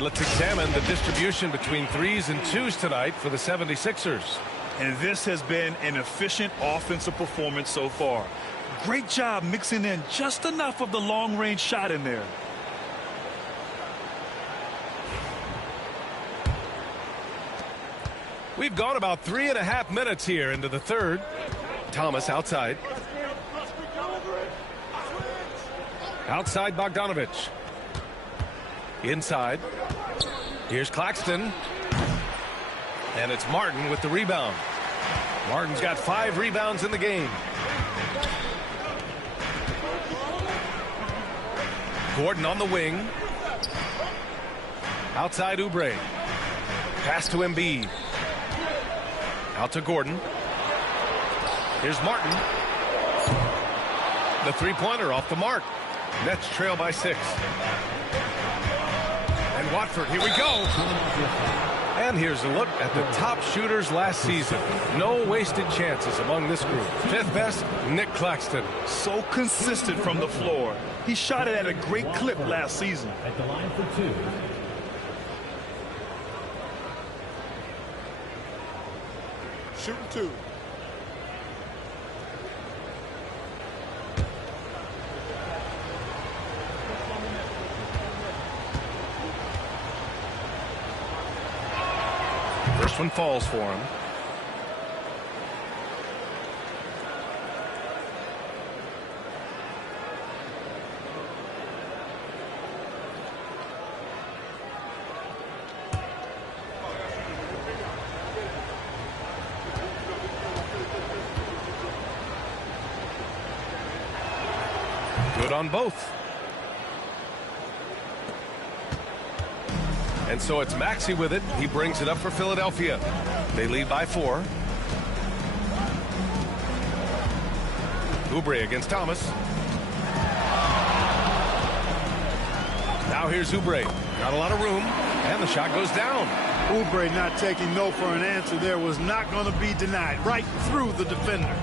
Let's examine the distribution between 3s and 2s tonight for the 76ers. And this has been an efficient offensive performance so far. Great job mixing in just enough of the long-range shot in there. We've gone about 3.5 minutes here into the third. Thomas outside. Outside Bogdanovich. Inside. Here's Claxton. And it's Martin with the rebound. Martin's got 5 rebounds in the game. Gordon on the wing. Outside Oubre. Pass to Embiid. Out to Gordon. Here's Martin. The three-pointer off the mark. Nets trail by 6. And Watford, here we go. And here's a look at the top shooters last season. No wasted chances among this group. 5th best, Nick Claxton. So consistent from the floor. He shot it at a great clip last season. At the line for 2. Shooting 2. First one falls for him. Good on both. And so it's Maxey with it. He brings it up for Philadelphia. They lead by 4. Oubre against Thomas. Now here's Oubre. Not a lot of room, and the shot goes down. Oubre not taking no for an answer there was not going to be denied. Right through the defender.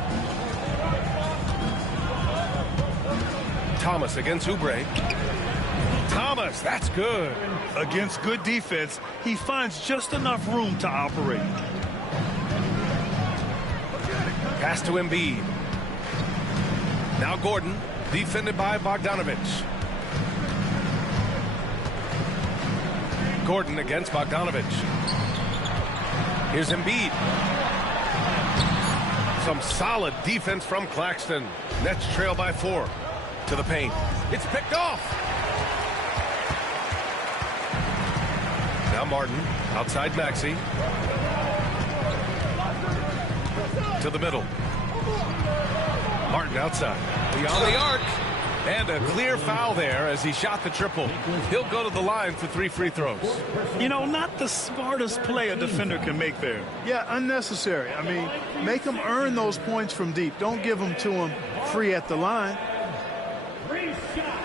Thomas against Oubre. Thomas, that's good. Against good defense, he finds just enough room to operate. Pass to Embiid. Now Gordon, defended by Bogdanovich. Gordon against Bogdanovich. Here's Embiid. Some solid defense from Claxton. Nets trail by 4. To the paint. It's picked off. Now Martin outside Maxey. To the middle. Martin outside. Beyond the arc. And a clear foul there as he shot the triple. He'll go to the line for 3 free throws. You know, not the smartest play a defender can make there. Yeah, unnecessary. I mean, make them earn those points from deep. Don't give them to them free at the line. Free shot.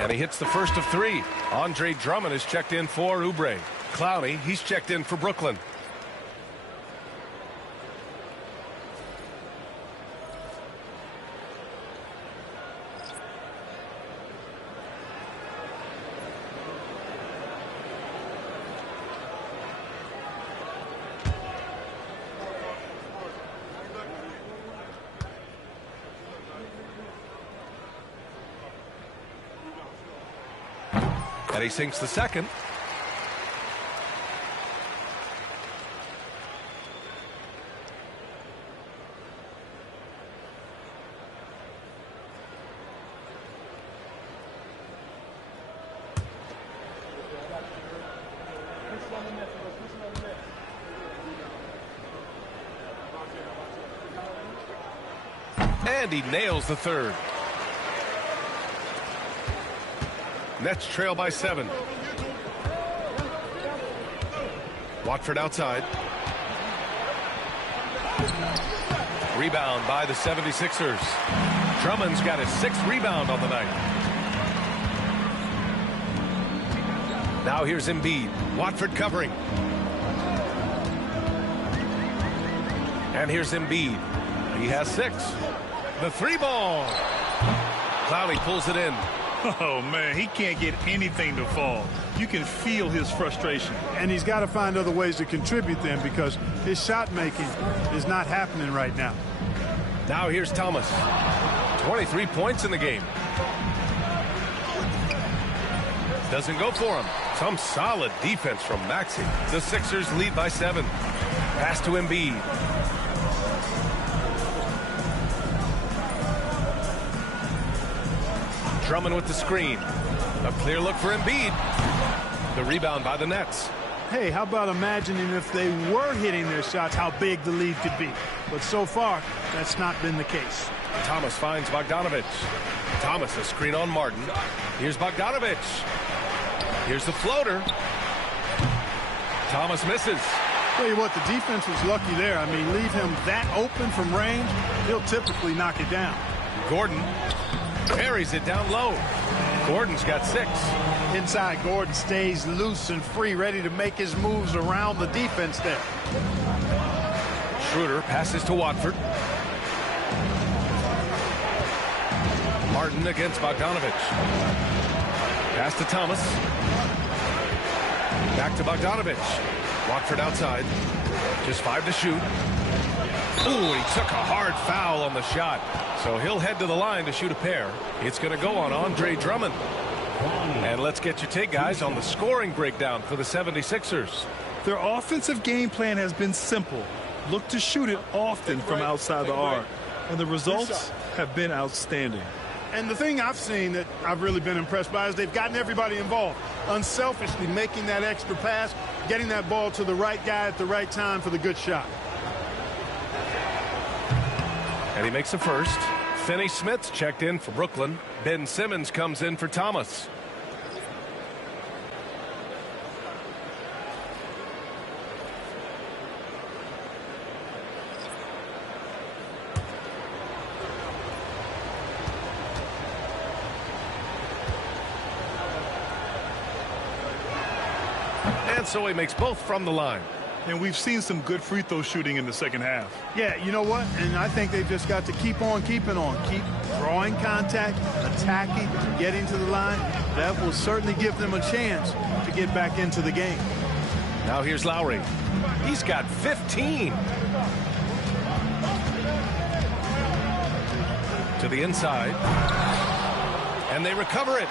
And he hits the first of 3. Andre Drummond is checked in for Oubre. Clowney, he's checked in for Brooklyn. And he sinks the second. And he nails the third. Nets trail by 7. Watford outside. Rebound by the 76ers. Drummond's got his 6th rebound on the night. Now here's Embiid. Watford covering. And here's Embiid. He has 6. The 3-ball. Clowney pulls it in. Oh, man, he can't get anything to fall. You can feel his frustration. And he's got to find other ways to contribute then because his shot making is not happening right now. Now here's Thomas. 23 points in the game. Doesn't go for him. Some solid defense from Maxey. The Sixers lead by 7. Pass to Embiid. Drummond with the screen. A clear look for Embiid. The rebound by the Nets. Hey, how about imagining if they were hitting their shots, how big the lead could be. But so far, that's not been the case. Thomas finds Bogdanovich. Thomas, a screen on Martin. Here's Bogdanovich. Here's the floater. Thomas misses. Tell you what, the defense was lucky there. I mean, leave him that open from range, he'll typically knock it down. Gordon carries it down low. Gordon's got 6. Inside, Gordon stays loose and free, ready to make his moves around the defense there. Schroeder passes to Watford. Martin against Bogdanovich. Pass to Thomas. Back to Bogdanovich. Watford outside. Just 5 to shoot. Ooh, he took a hard foul on the shot. So he'll head to the line to shoot a pair. It's going to go on Andre Drummond. And let's get your take, guys, on the scoring breakdown for the 76ers. Their offensive game plan has been simple. look to shoot it often from outside the arc, and the results have been outstanding. And the thing I've seen that I've really been impressed by is they've gotten everybody involved, unselfishly making that extra pass, getting that ball to the right guy at the right time for the good shot. And he makes the first. Finney Smith's checked in for Brooklyn. Ben Simmons comes in for Thomas. And so he makes both from the line. And we've seen some good free throw shooting in the second half. Yeah, you know what? And I think they've just got to keep on keeping on. Keep drawing contact, attacking, getting to the line. That will certainly give them a chance to get back into the game. Now here's Lowry. He's got 15. To the inside. And they recover it.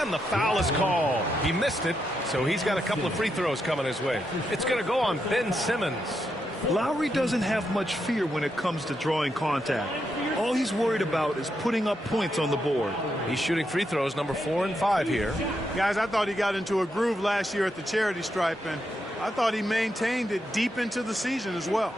And the foul is called. He missed it, so he's got a couple of free throws coming his way. It's going to go on Ben Simmons. Lowry doesn't have much fear when it comes to drawing contact. All he's worried about is putting up points on the board. He's shooting free throws number 4 and 5 here. Guys, I thought he got into a groove last year at the charity stripe, and I thought he maintained it deep into the season as well.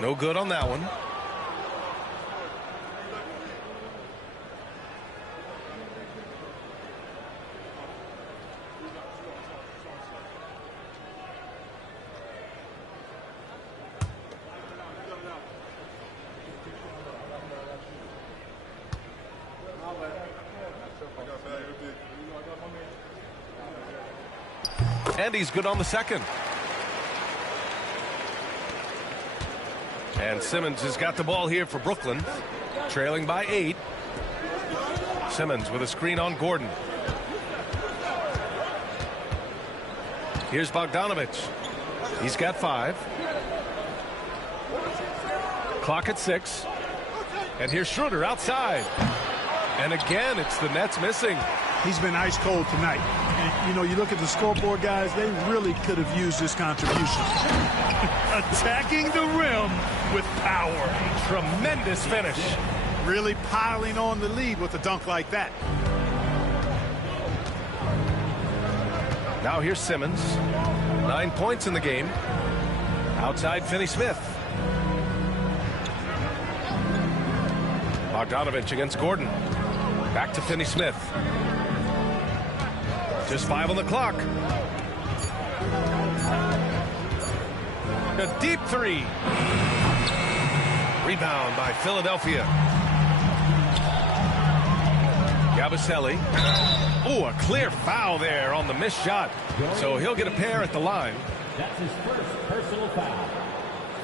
No good on that one. And he's good on the second. And Simmons has got the ball here for Brooklyn, trailing by 8. Simmons with a screen on Gordon. Here's Bogdanovich. He's got 5. Clock at 6. And here's Schroeder outside. And again, it's the Nets missing. He's been ice cold tonight. And, you know, you look at the scoreboard, guys, they really could have used this contribution. Attacking the rim with power. Tremendous finish. Really piling on the lead with a dunk like that. Now here's Simmons. 9 points in the game. Outside Finney Smith. Bogdanovich against Gordon. Back to Finney Smith. Just 5 on the clock. A deep 3. Rebound by Philadelphia. Yabusele. Oh, a clear foul there on the missed shot. So he'll get a pair at the line. That's his first personal foul.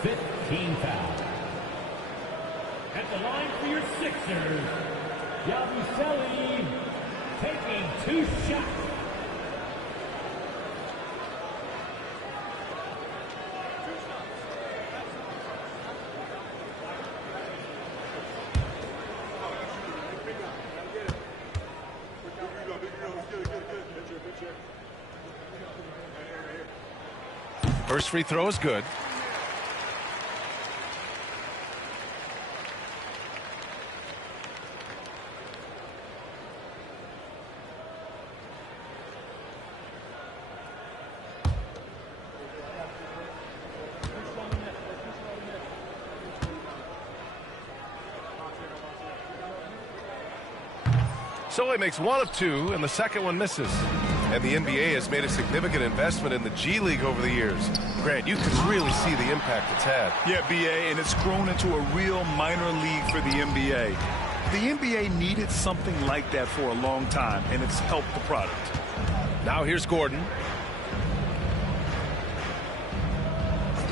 15 foul. At the line for your Sixers, Yabusele taking 2 shots. First free throw is good. So he makes 1 of 2, and the second one misses. And the NBA has made a significant investment in the G League over the years. Grant, you can really see the impact it's had. Yeah, BA, and it's grown into a real minor league for the NBA. The NBA needed something like that for a long time, and it's helped the product. Now here's Gordon.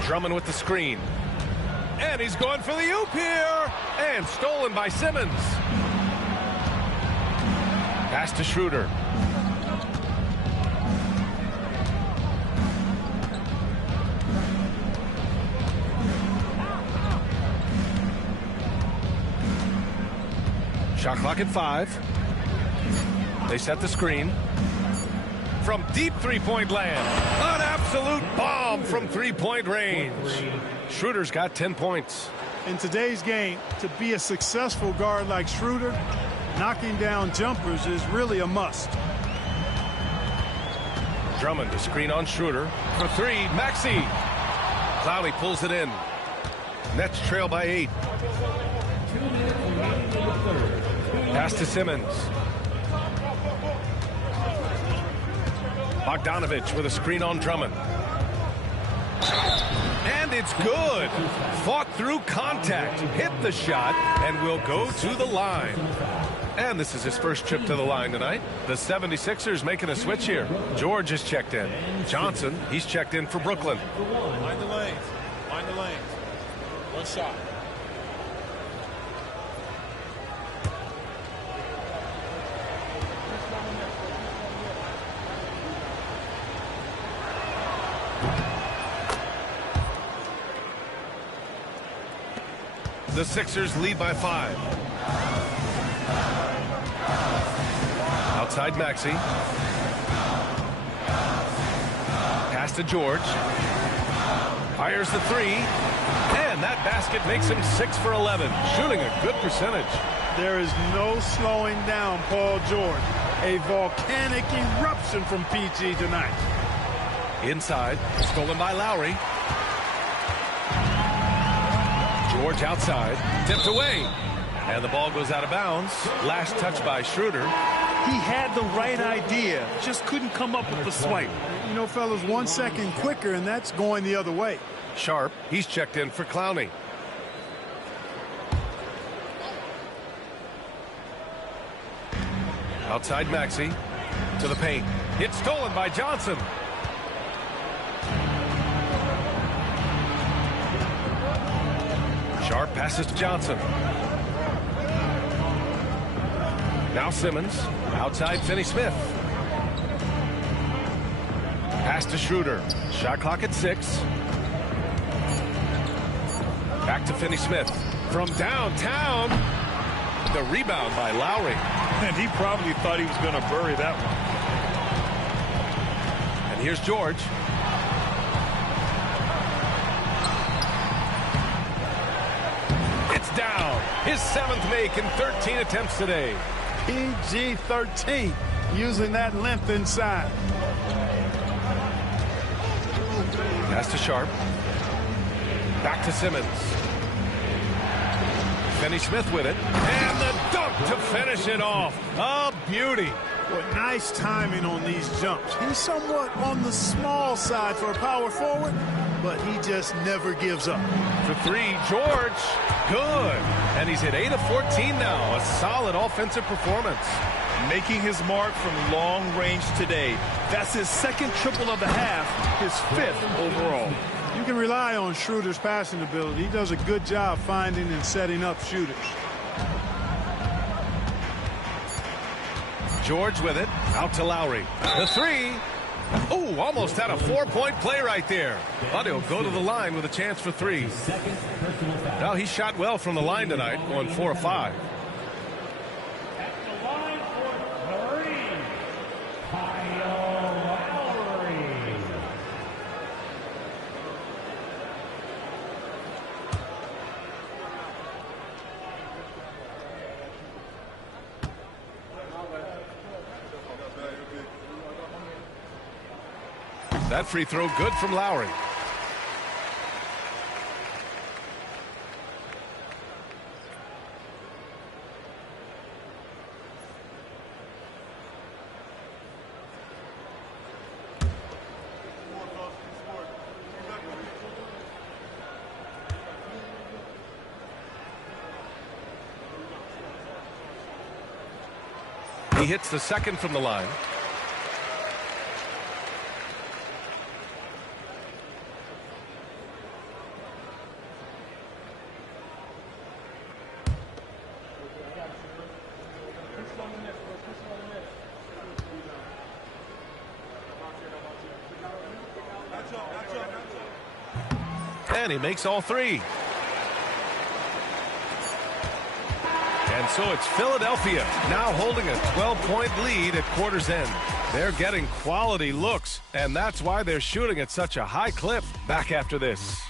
Drummond with the screen. And he's going for the oop here. And stolen by Simmons. Pass to Schroeder. Shot clock at 5. They set the screen. From deep three-point land. An absolute bomb from three-point range. Schroeder's got 10 points. In today's game, to be a successful guard like Schroeder, knocking down jumpers is really a must. Drummond to screen on Schroeder. For 3, Maxey. Clowney pulls it in. Nets trail by 8. Pass to Simmons. Bogdanovich with a screen on Drummond. And it's good. Fought through contact, hit the shot, and will go to the line. And this is his first trip to the line tonight. The 76ers making a switch here. George is checked in. Johnson, he's checked in for Brooklyn. Mind the lanes. Mind the lanes. One shot. The Sixers lead by 5. Outside Maxey. Pass to George. Fires the 3. And that basket makes him 6 for 11. Shooting a good percentage. There is no slowing down Paul George. A volcanic eruption from PG tonight. Inside. Stolen by Lowry. George outside, tipped away, and the ball goes out of bounds. Last touch by Schroeder. He had the right idea, just couldn't come up with the swipe. You know, fellas, 1 second quicker, and that's going the other way. Sharp, he's checked in for Clowney. Outside Maxey, to the paint. It's stolen by Johnson. Sharp passes to Johnson. Now Simmons. Outside Finney-Smith. Pass to Schroeder. Shot clock at 6. Back to Finney-Smith. From downtown. The rebound by Lowry. And he probably thought he was going to bury that one. And here's George. Down. His 7th make in 13 attempts today. PG 13, using that length inside. Pass to Sharp. Back to Simmons. Finney-Smith with it. And the dunk to finish it off. A beauty. What nice timing on these jumps. He's somewhat on the small side for a power forward, but he just never gives up. For 3, George. Good. And he's hit 8 of 14 now. A solid offensive performance. Making his mark from long range today. That's his 2nd triple of the half, his 5th overall. You can rely on Schroeder's passing ability. He does a good job finding and setting up shooters. George with it. Out to Lowry. The 3. Oh, almost had a 4-point play right there. But he'll go to the line with a chance for 3. Now he shot well from the line tonight, going 4 of 5. At the line for 3, Kyle Lowry. That free throw good from Lowry. He hits the 2nd from the line. And he makes all 3. 10 And so it's Philadelphia now holding a 12-point lead at quarter's end. They're getting quality looks, and that's why they're shooting at such a high clip. Back after this.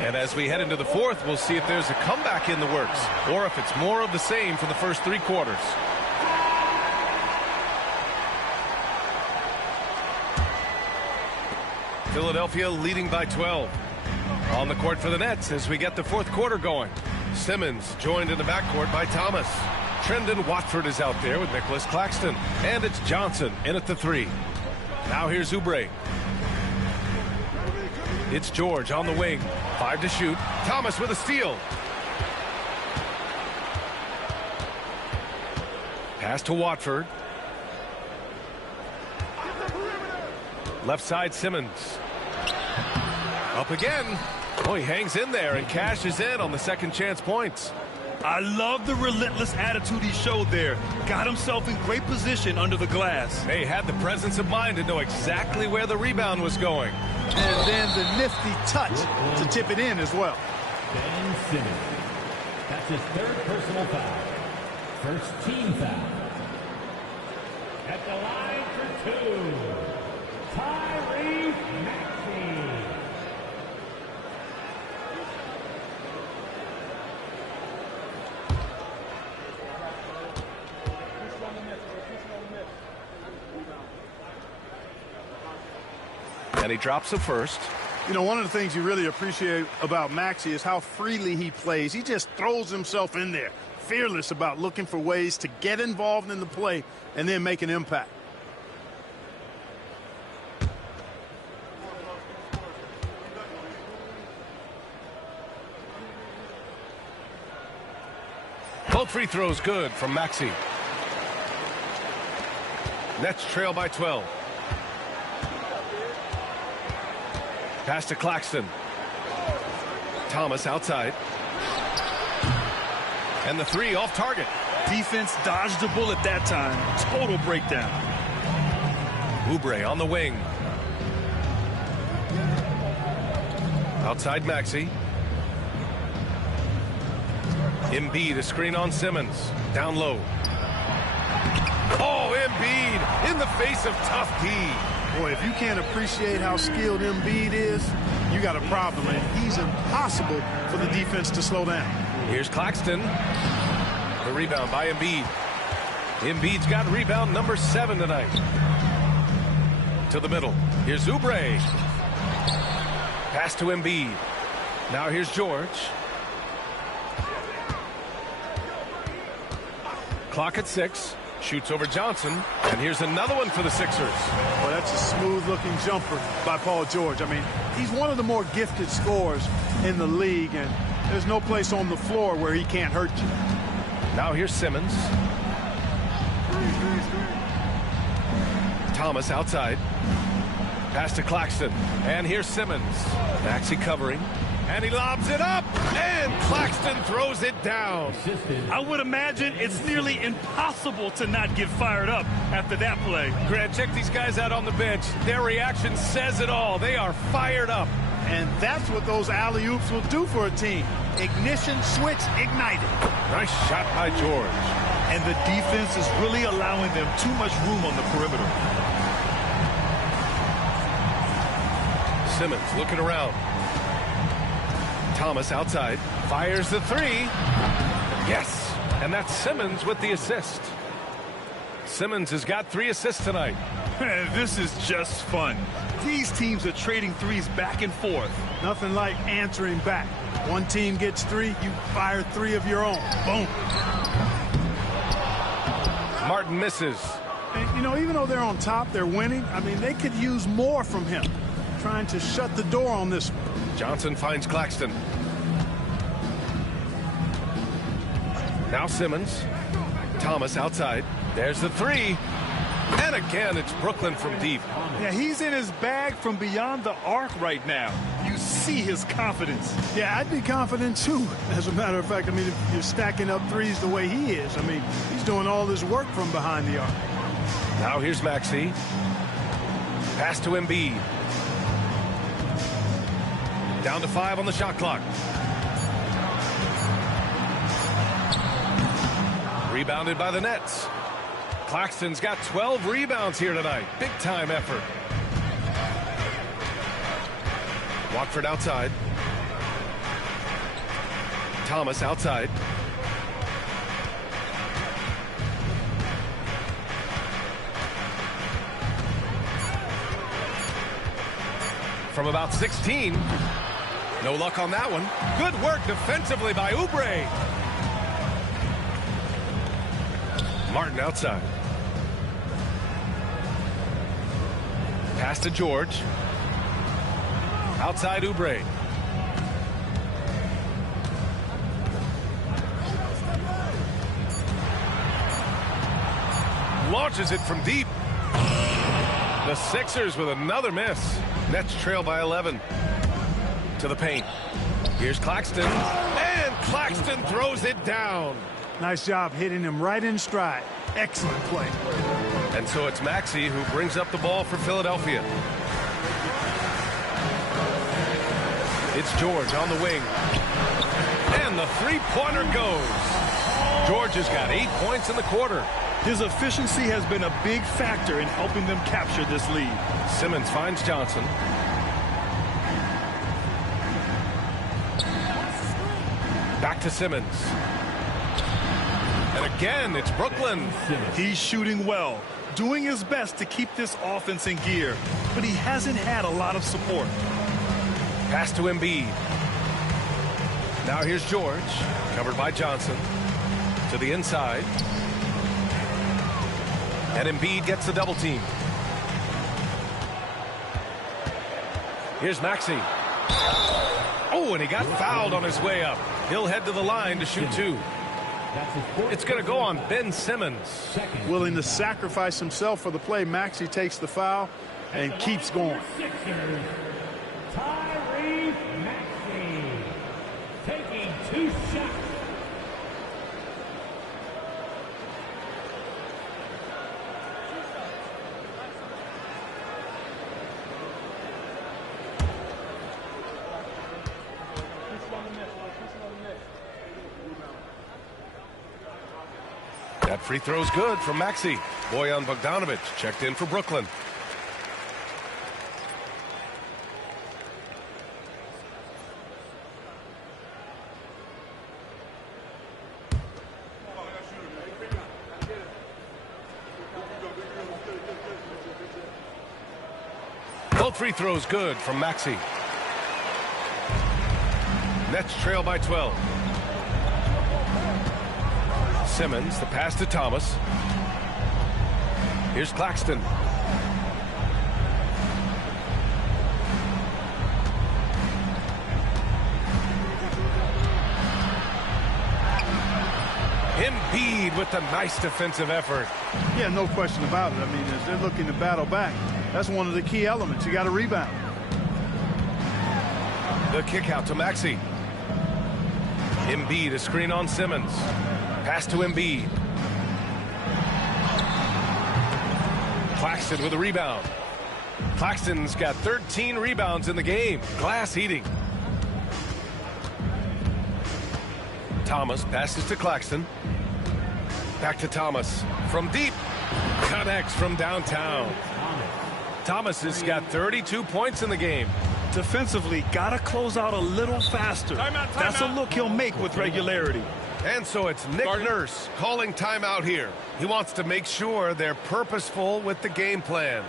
And as we head into the fourth, we'll see if there's a comeback in the works or if it's more of the same for the first 3 quarters. Philadelphia leading by 12. On the court for the Nets as we get the fourth quarter going. Simmons joined in the backcourt by Thomas. Trendon Watford is out there with Nicholas Claxton. And it's Johnson in at the 3. Now here's Oubre. It's George on the wing. 5 to shoot. Thomas with a steal. Pass to Watford. Left side Simmons. Up again. Oh, he hangs in there and cashes in on the second chance points. I love the relentless attitude he showed there. Got himself in great position under the glass. They had the presence of mind to know exactly where the rebound was going. And then the nifty touch to tip it in as well. Ben Simmons. That's his 3rd personal foul. First team foul. At the line for 2, Tyrese Maxey. And he drops the first. You know, one of the things you really appreciate about Maxey is how freely he plays. He just throws himself in there, fearless about looking for ways to get involved in the play and then make an impact. Both free throws good from Maxey. Nets trail by 12. Pass to Claxton. Thomas outside. And the 3 off target. Defense dodged the bullet that time. Total breakdown. Oubre on the wing. Outside Maxey. Embiid a screen on Simmons. Down low. Oh, Embiid in the face of tough D. Boy, if you can't appreciate how skilled Embiid is, you got a problem, and he's impossible for the defense to slow down. Here's Claxton. The rebound by Embiid. Embiid's got rebound number 7 tonight. To the middle. Here's Oubre. Pass to Embiid. Now here's George. Clock at 6. Shoots over Johnson. And here's another one for the Sixers. Well, that's a smooth-looking jumper by Paul George. I mean, he's one of the more gifted scorers in the league, and there's no place on the floor where he can't hurt you. Now here's Simmons. Thomas outside. Pass to Claxton. And here's Simmons. Maxey covering. And he lobs it up. And Claxton throws it down. I would imagine it's nearly impossible to not get fired up after that play. Grant, check these guys out on the bench. Their reaction says it all. They are fired up. And that's what those alley-oops will do for a team. Ignition switch ignited. Nice shot by George. And the defense is really allowing them too much room on the perimeter. Simmons looking around. Thomas outside. Fires the 3. Yes. And that's Simmons with the assist. Simmons has got 3 assists tonight. This is just fun. These teams are trading threes back and forth. Nothing like answering back. One team gets 3, you fire 3 of your own. Boom. Martin misses. And, you know, even though they're on top, they're winning. I mean, they could use more from him. Trying to shut the door on this. Johnson finds Claxton. Now Simmons. Thomas outside. There's the 3. And again, it's Brooklyn from deep. Yeah, he's in his bag from beyond the arc right now. You see his confidence. Yeah, I'd be confident too. As a matter of fact, I mean, if you're stacking up threes the way he is, I mean, he's doing all this work from behind the arc. Now here's Maxey. Pass to Embiid. Down to 5 on the shot clock. Rebounded by the Nets. Claxton's got 12 rebounds here tonight. Big time effort. Watford outside. Thomas outside. From about 16. No luck on that one. Good work defensively by Oubre. Martin outside. Pass to George. Outside Oubre. Launches it from deep. The Sixers with another miss. Nets trail by 11. To the paint. Here's Claxton. And Claxton throws it down. Nice job hitting him right in stride. Excellent play. And so it's Maxey who brings up the ball for Philadelphia. It's George on the wing. And the three-pointer goes. George has got 8 points in the quarter. His efficiency has been a big factor in helping them capture this lead. Simmons finds Johnson. Back to Simmons. And again, it's Brooklyn. He's shooting well, doing his best to keep this offense in gear, but he hasn't had a lot of support. Pass to Embiid. Now here's George, covered by Johnson. To the inside. And Embiid gets the double team. Here's Maxey. Oh, and he got fouled on his way up. He'll head to the line to shoot 2. It's going to go on Ben Simmons. Willing to sacrifice himself for the play. Maxey takes the foul and keeps going. Tyrese Maxey taking 2 shots. That free throw's good from Maxey. Bojan Bogdanovic checked in for Brooklyn. Both free throws good from Maxey. Nets trail by 12. Simmons, the pass to Thomas. Here's Claxton. Embiid with the nice defensive effort. Yeah, no question about it. I mean, as they're looking to battle back, that's one of the key elements. You got to rebound. The kick out to Maxey. Embiid, a screen on Simmons. Pass to Embiid. Claxton with a rebound. Claxton's got 13 rebounds in the game. Glass eating. Thomas passes to Claxton. Back to Thomas. From deep. Connects from downtown. Thomas has got 32 points in the game. Defensively, got to close out a little faster. That's a look he'll make with regularity. And so it's Nick Nurse calling timeout here. He wants to make sure they're purposeful with the game plan.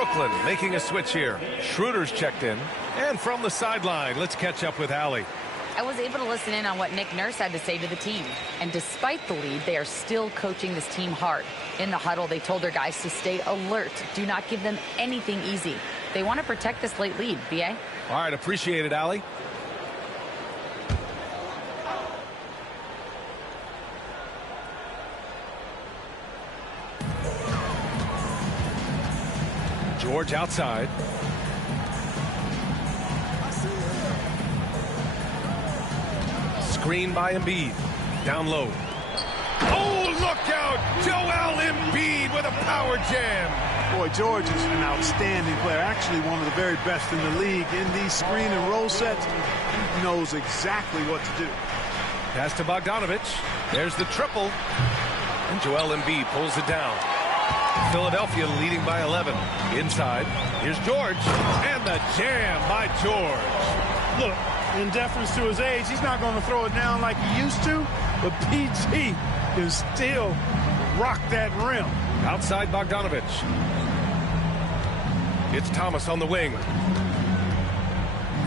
Brooklyn making a switch here. Schroeder's checked in. And from the sideline, let's catch up with Allie. I was able to listen in on what Nick Nurse had to say to the team. And despite the lead, they are still coaching this team hard. In the huddle, they told their guys to stay alert. Do not give them anything easy. They want to protect this late lead, B.A. All right, appreciate it, Allie. George outside. Screen by Embiid. Down low. Oh, look out! Joel Embiid with a power jam. Boy, George is an outstanding player. Actually, one of the very best in the league. In these screen and roll sets, he knows exactly what to do. Pass to Bogdanovich. There's the triple. And Joel Embiid pulls it down. Philadelphia leading by 11. Inside. Here's George. And the jam by George. Look, in deference to his age, he's not going to throw it down like he used to, but PG can still rock that rim. Outside Bogdanovich. It's Thomas on the wing.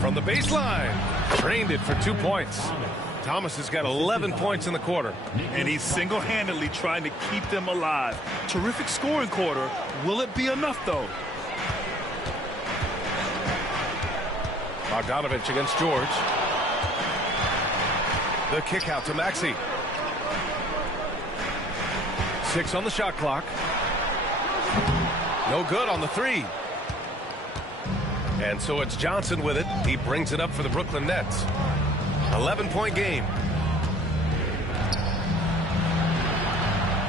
From the baseline. Drained it for 2 points. Thomas has got 11 points in the quarter. And he's single-handedly trying to keep them alive. Terrific scoring quarter. Will it be enough, though? Bogdanovich against George. The kick out to Maxey. 6 on the shot clock. No good on the three. And so it's Johnson with it. He brings it up for the Brooklyn Nets. 11-point game.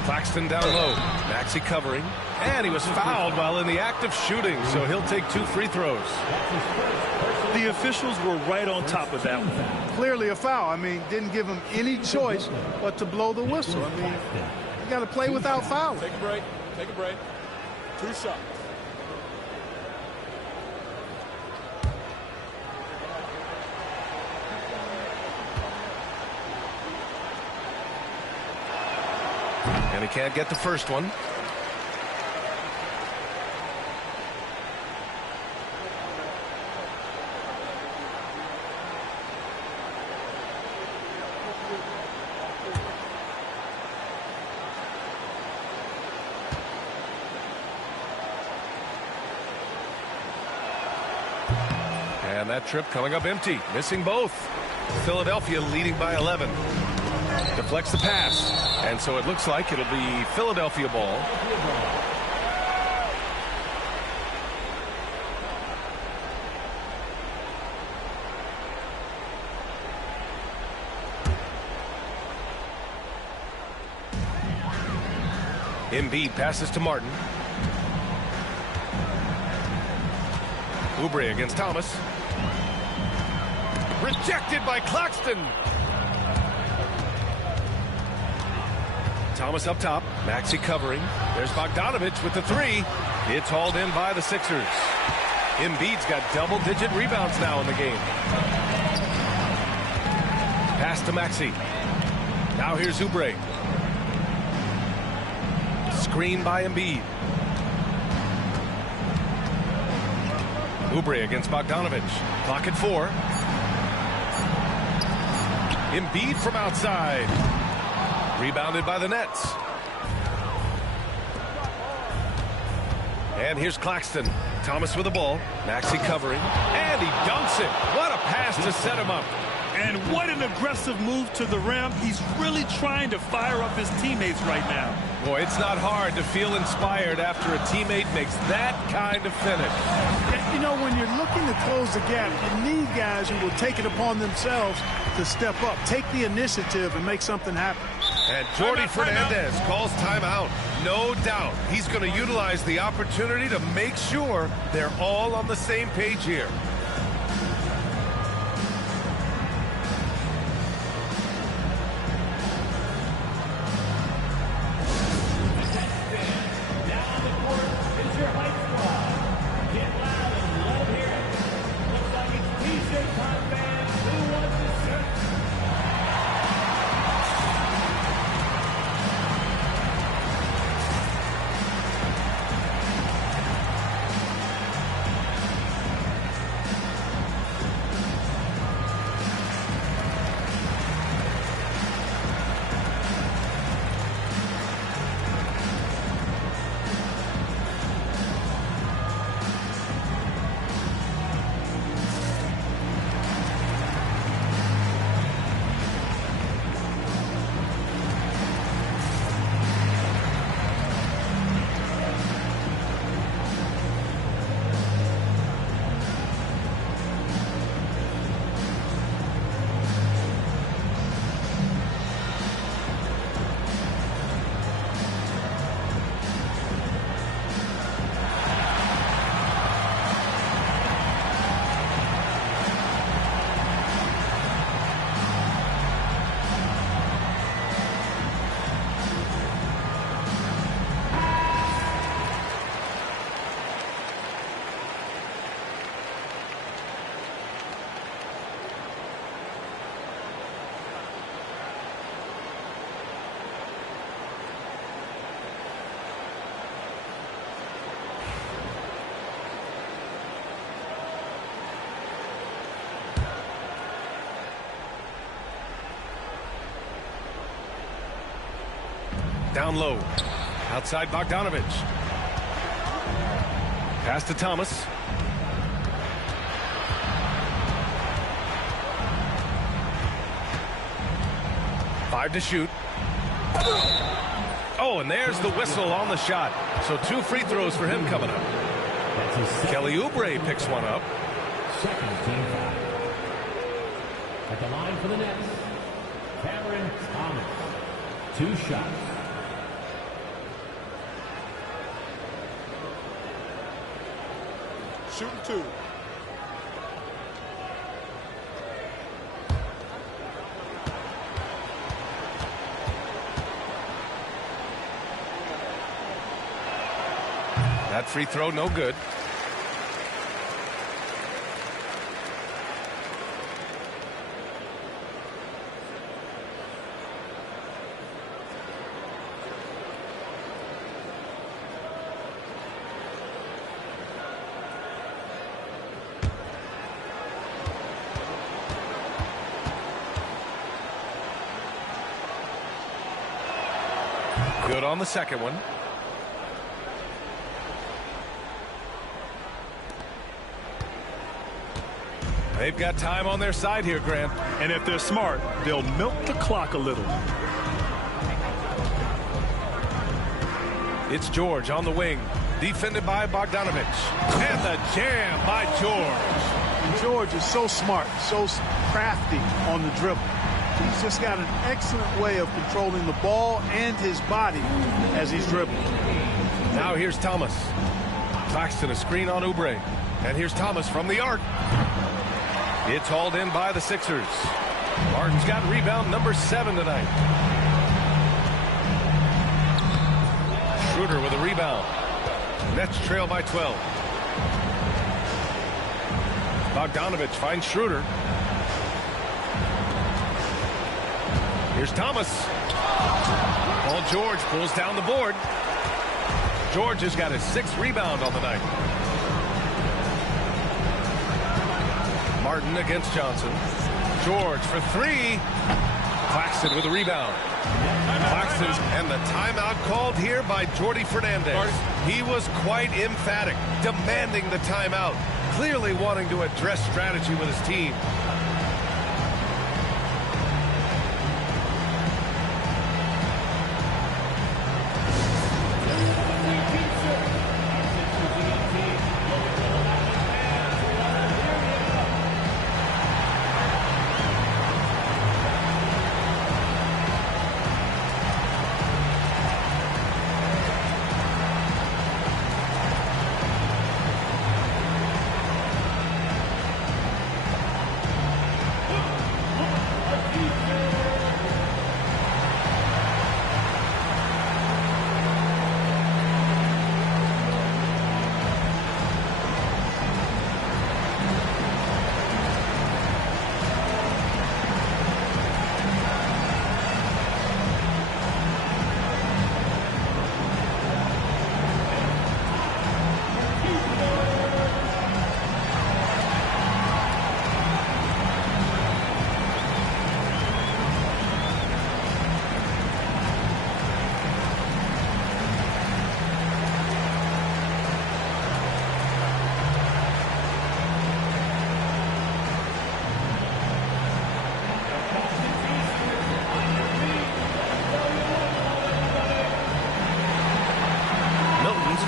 Claxton down low. Maxey covering. And he was fouled while in the act of shooting, so he'll take 2 free throws. The officials were right on top of that one. Clearly a foul. I mean, didn't give him any choice but to blow the whistle. I mean, you got to play without fouling. Take a break. Take a break. 2 shots. And he can't get the first one. And that trip coming up empty, missing both. Philadelphia leading by 11. Deflects the pass. And so it looks like it'll be Philadelphia ball. Embiid passes to Martin. Oubre against Thomas. Rejected by Claxton. Thomas up top. Maxey covering. There's Bogdanovich with the three. It's hauled in by the Sixers. Embiid's got double-digit rebounds now in the game. Pass to Maxey. Now here's Oubre. Screen by Embiid. Oubre against Bogdanovich. Clock at 4. Embiid from outside. Rebounded by the Nets. And here's Claxton. Thomas with the ball. Maxey covering. And he dunks it. What a pass to set him up. And what an aggressive move to the rim. He's really trying to fire up his teammates right now. Boy, it's not hard to feel inspired after a teammate makes that kind of finish. You know, when you're looking to close the gap, you need guys who will take it upon themselves to step up, take the initiative, and make something happen. And Jordi Fernandez calls timeout. No doubt he's going to utilize the opportunity to make sure they're all on the same page here. down low. Outside Bogdanovich. Pass to Thomas. Five to shoot. Oh, and there's the whistle on the shot. So 2 free throws for him coming up. Kelly Oubre picks one up. Second team foul. At the line for the Nets, Cameron Thomas. 2 shots. Shooting 2. That free throw, no good. Good on the second one. They've got time on their side here, Grant. And if they're smart, they'll milk the clock a little. It's George on the wing, defended by Bogdanovich. And the jam by George. And George is so smart, so crafty on the dribble. He's just got an excellent way of controlling the ball and his body as he's dribbling. Now here's Thomas. Claxton a screen on Oubre. And here's Thomas from the arc. It's hauled in by the Sixers. Martin's got rebound number 7 tonight. Schroeder with a rebound. Nets trail by 12. Bogdanovich finds Schroeder. Here's Thomas. Paul George pulls down the board. George has got his 6th rebound on the night. Martin against Johnson. George for 3. Claxton with a rebound. Claxton's and the timeout called here by Jordi Fernandez. He was quite emphatic, demanding the timeout, clearly wanting to address strategy with his team.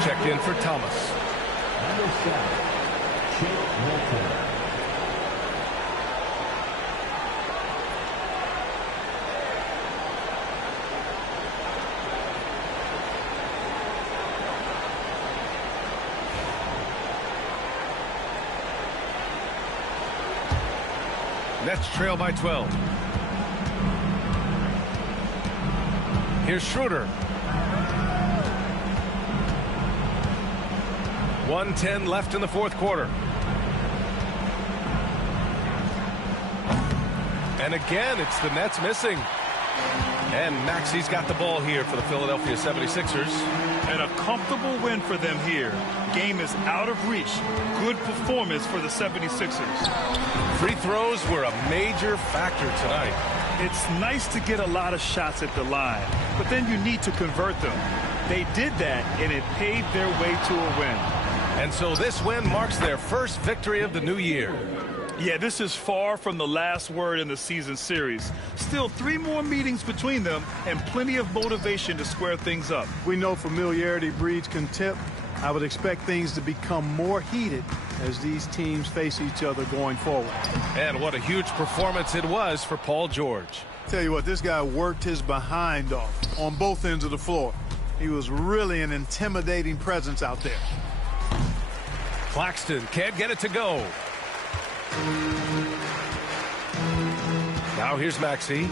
Checked in for Thomas. Number 7, Shake Milton. Nets trail by 12. Here's Schroeder. 1:10 left in the 4th quarter. And again, it's the Nets missing. And Maxi's got the ball here for the Philadelphia 76ers. And a comfortable win for them here. Game is out of reach. Good performance for the 76ers. Free throws were a major factor tonight. It's nice to get a lot of shots at the line, but then you need to convert them. They did that, and it paved their way to a win. And so this win marks their first victory of the new year. Yeah, this is far from the last word in the season series. Still 3 more meetings between them and plenty of motivation to square things up. We know familiarity breeds contempt. I would expect things to become more heated as these teams face each other going forward. And what a huge performance it was for Paul George. Tell you what, this guy worked his behind off on both ends of the floor. He was really an intimidating presence out there. Claxton can't get it to go. Now here's Maxey.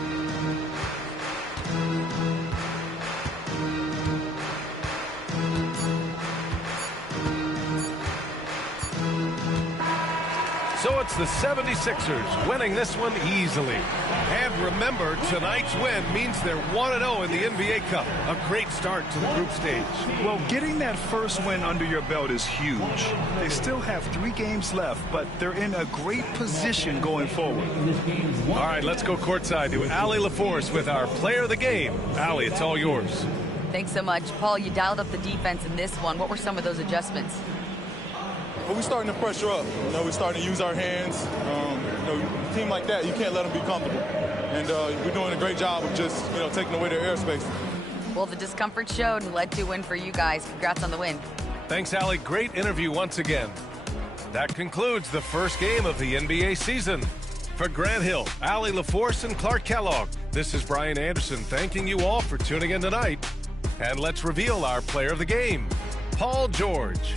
So it's the 76ers winning this one easily. And remember, tonight's win means they're 1-0 in the NBA Cup. A great start to the group stage. Well, getting that first win under your belt is huge. They still have 3 games left, but they're in a great position going forward. All right, let's go courtside to Allie LaForce with our player of the game. Allie, it's all yours. Thanks so much. Paul, you dialed up the defense in this one. What were some of those adjustments? Well, we're starting to pressure up. We're starting to use our hands. A team like that, you can't let them be comfortable. And we're doing a great job of just, taking away their airspace. Well, the discomfort showed and led to a win for you guys. Congrats on the win. Thanks, Allie. Great interview once again. That concludes the first game of the NBA season. For Grant Hill, Allie LaForce, and Clark Kellogg, this is Brian Anderson thanking you all for tuning in tonight. And let's reveal our player of the game, Paul George.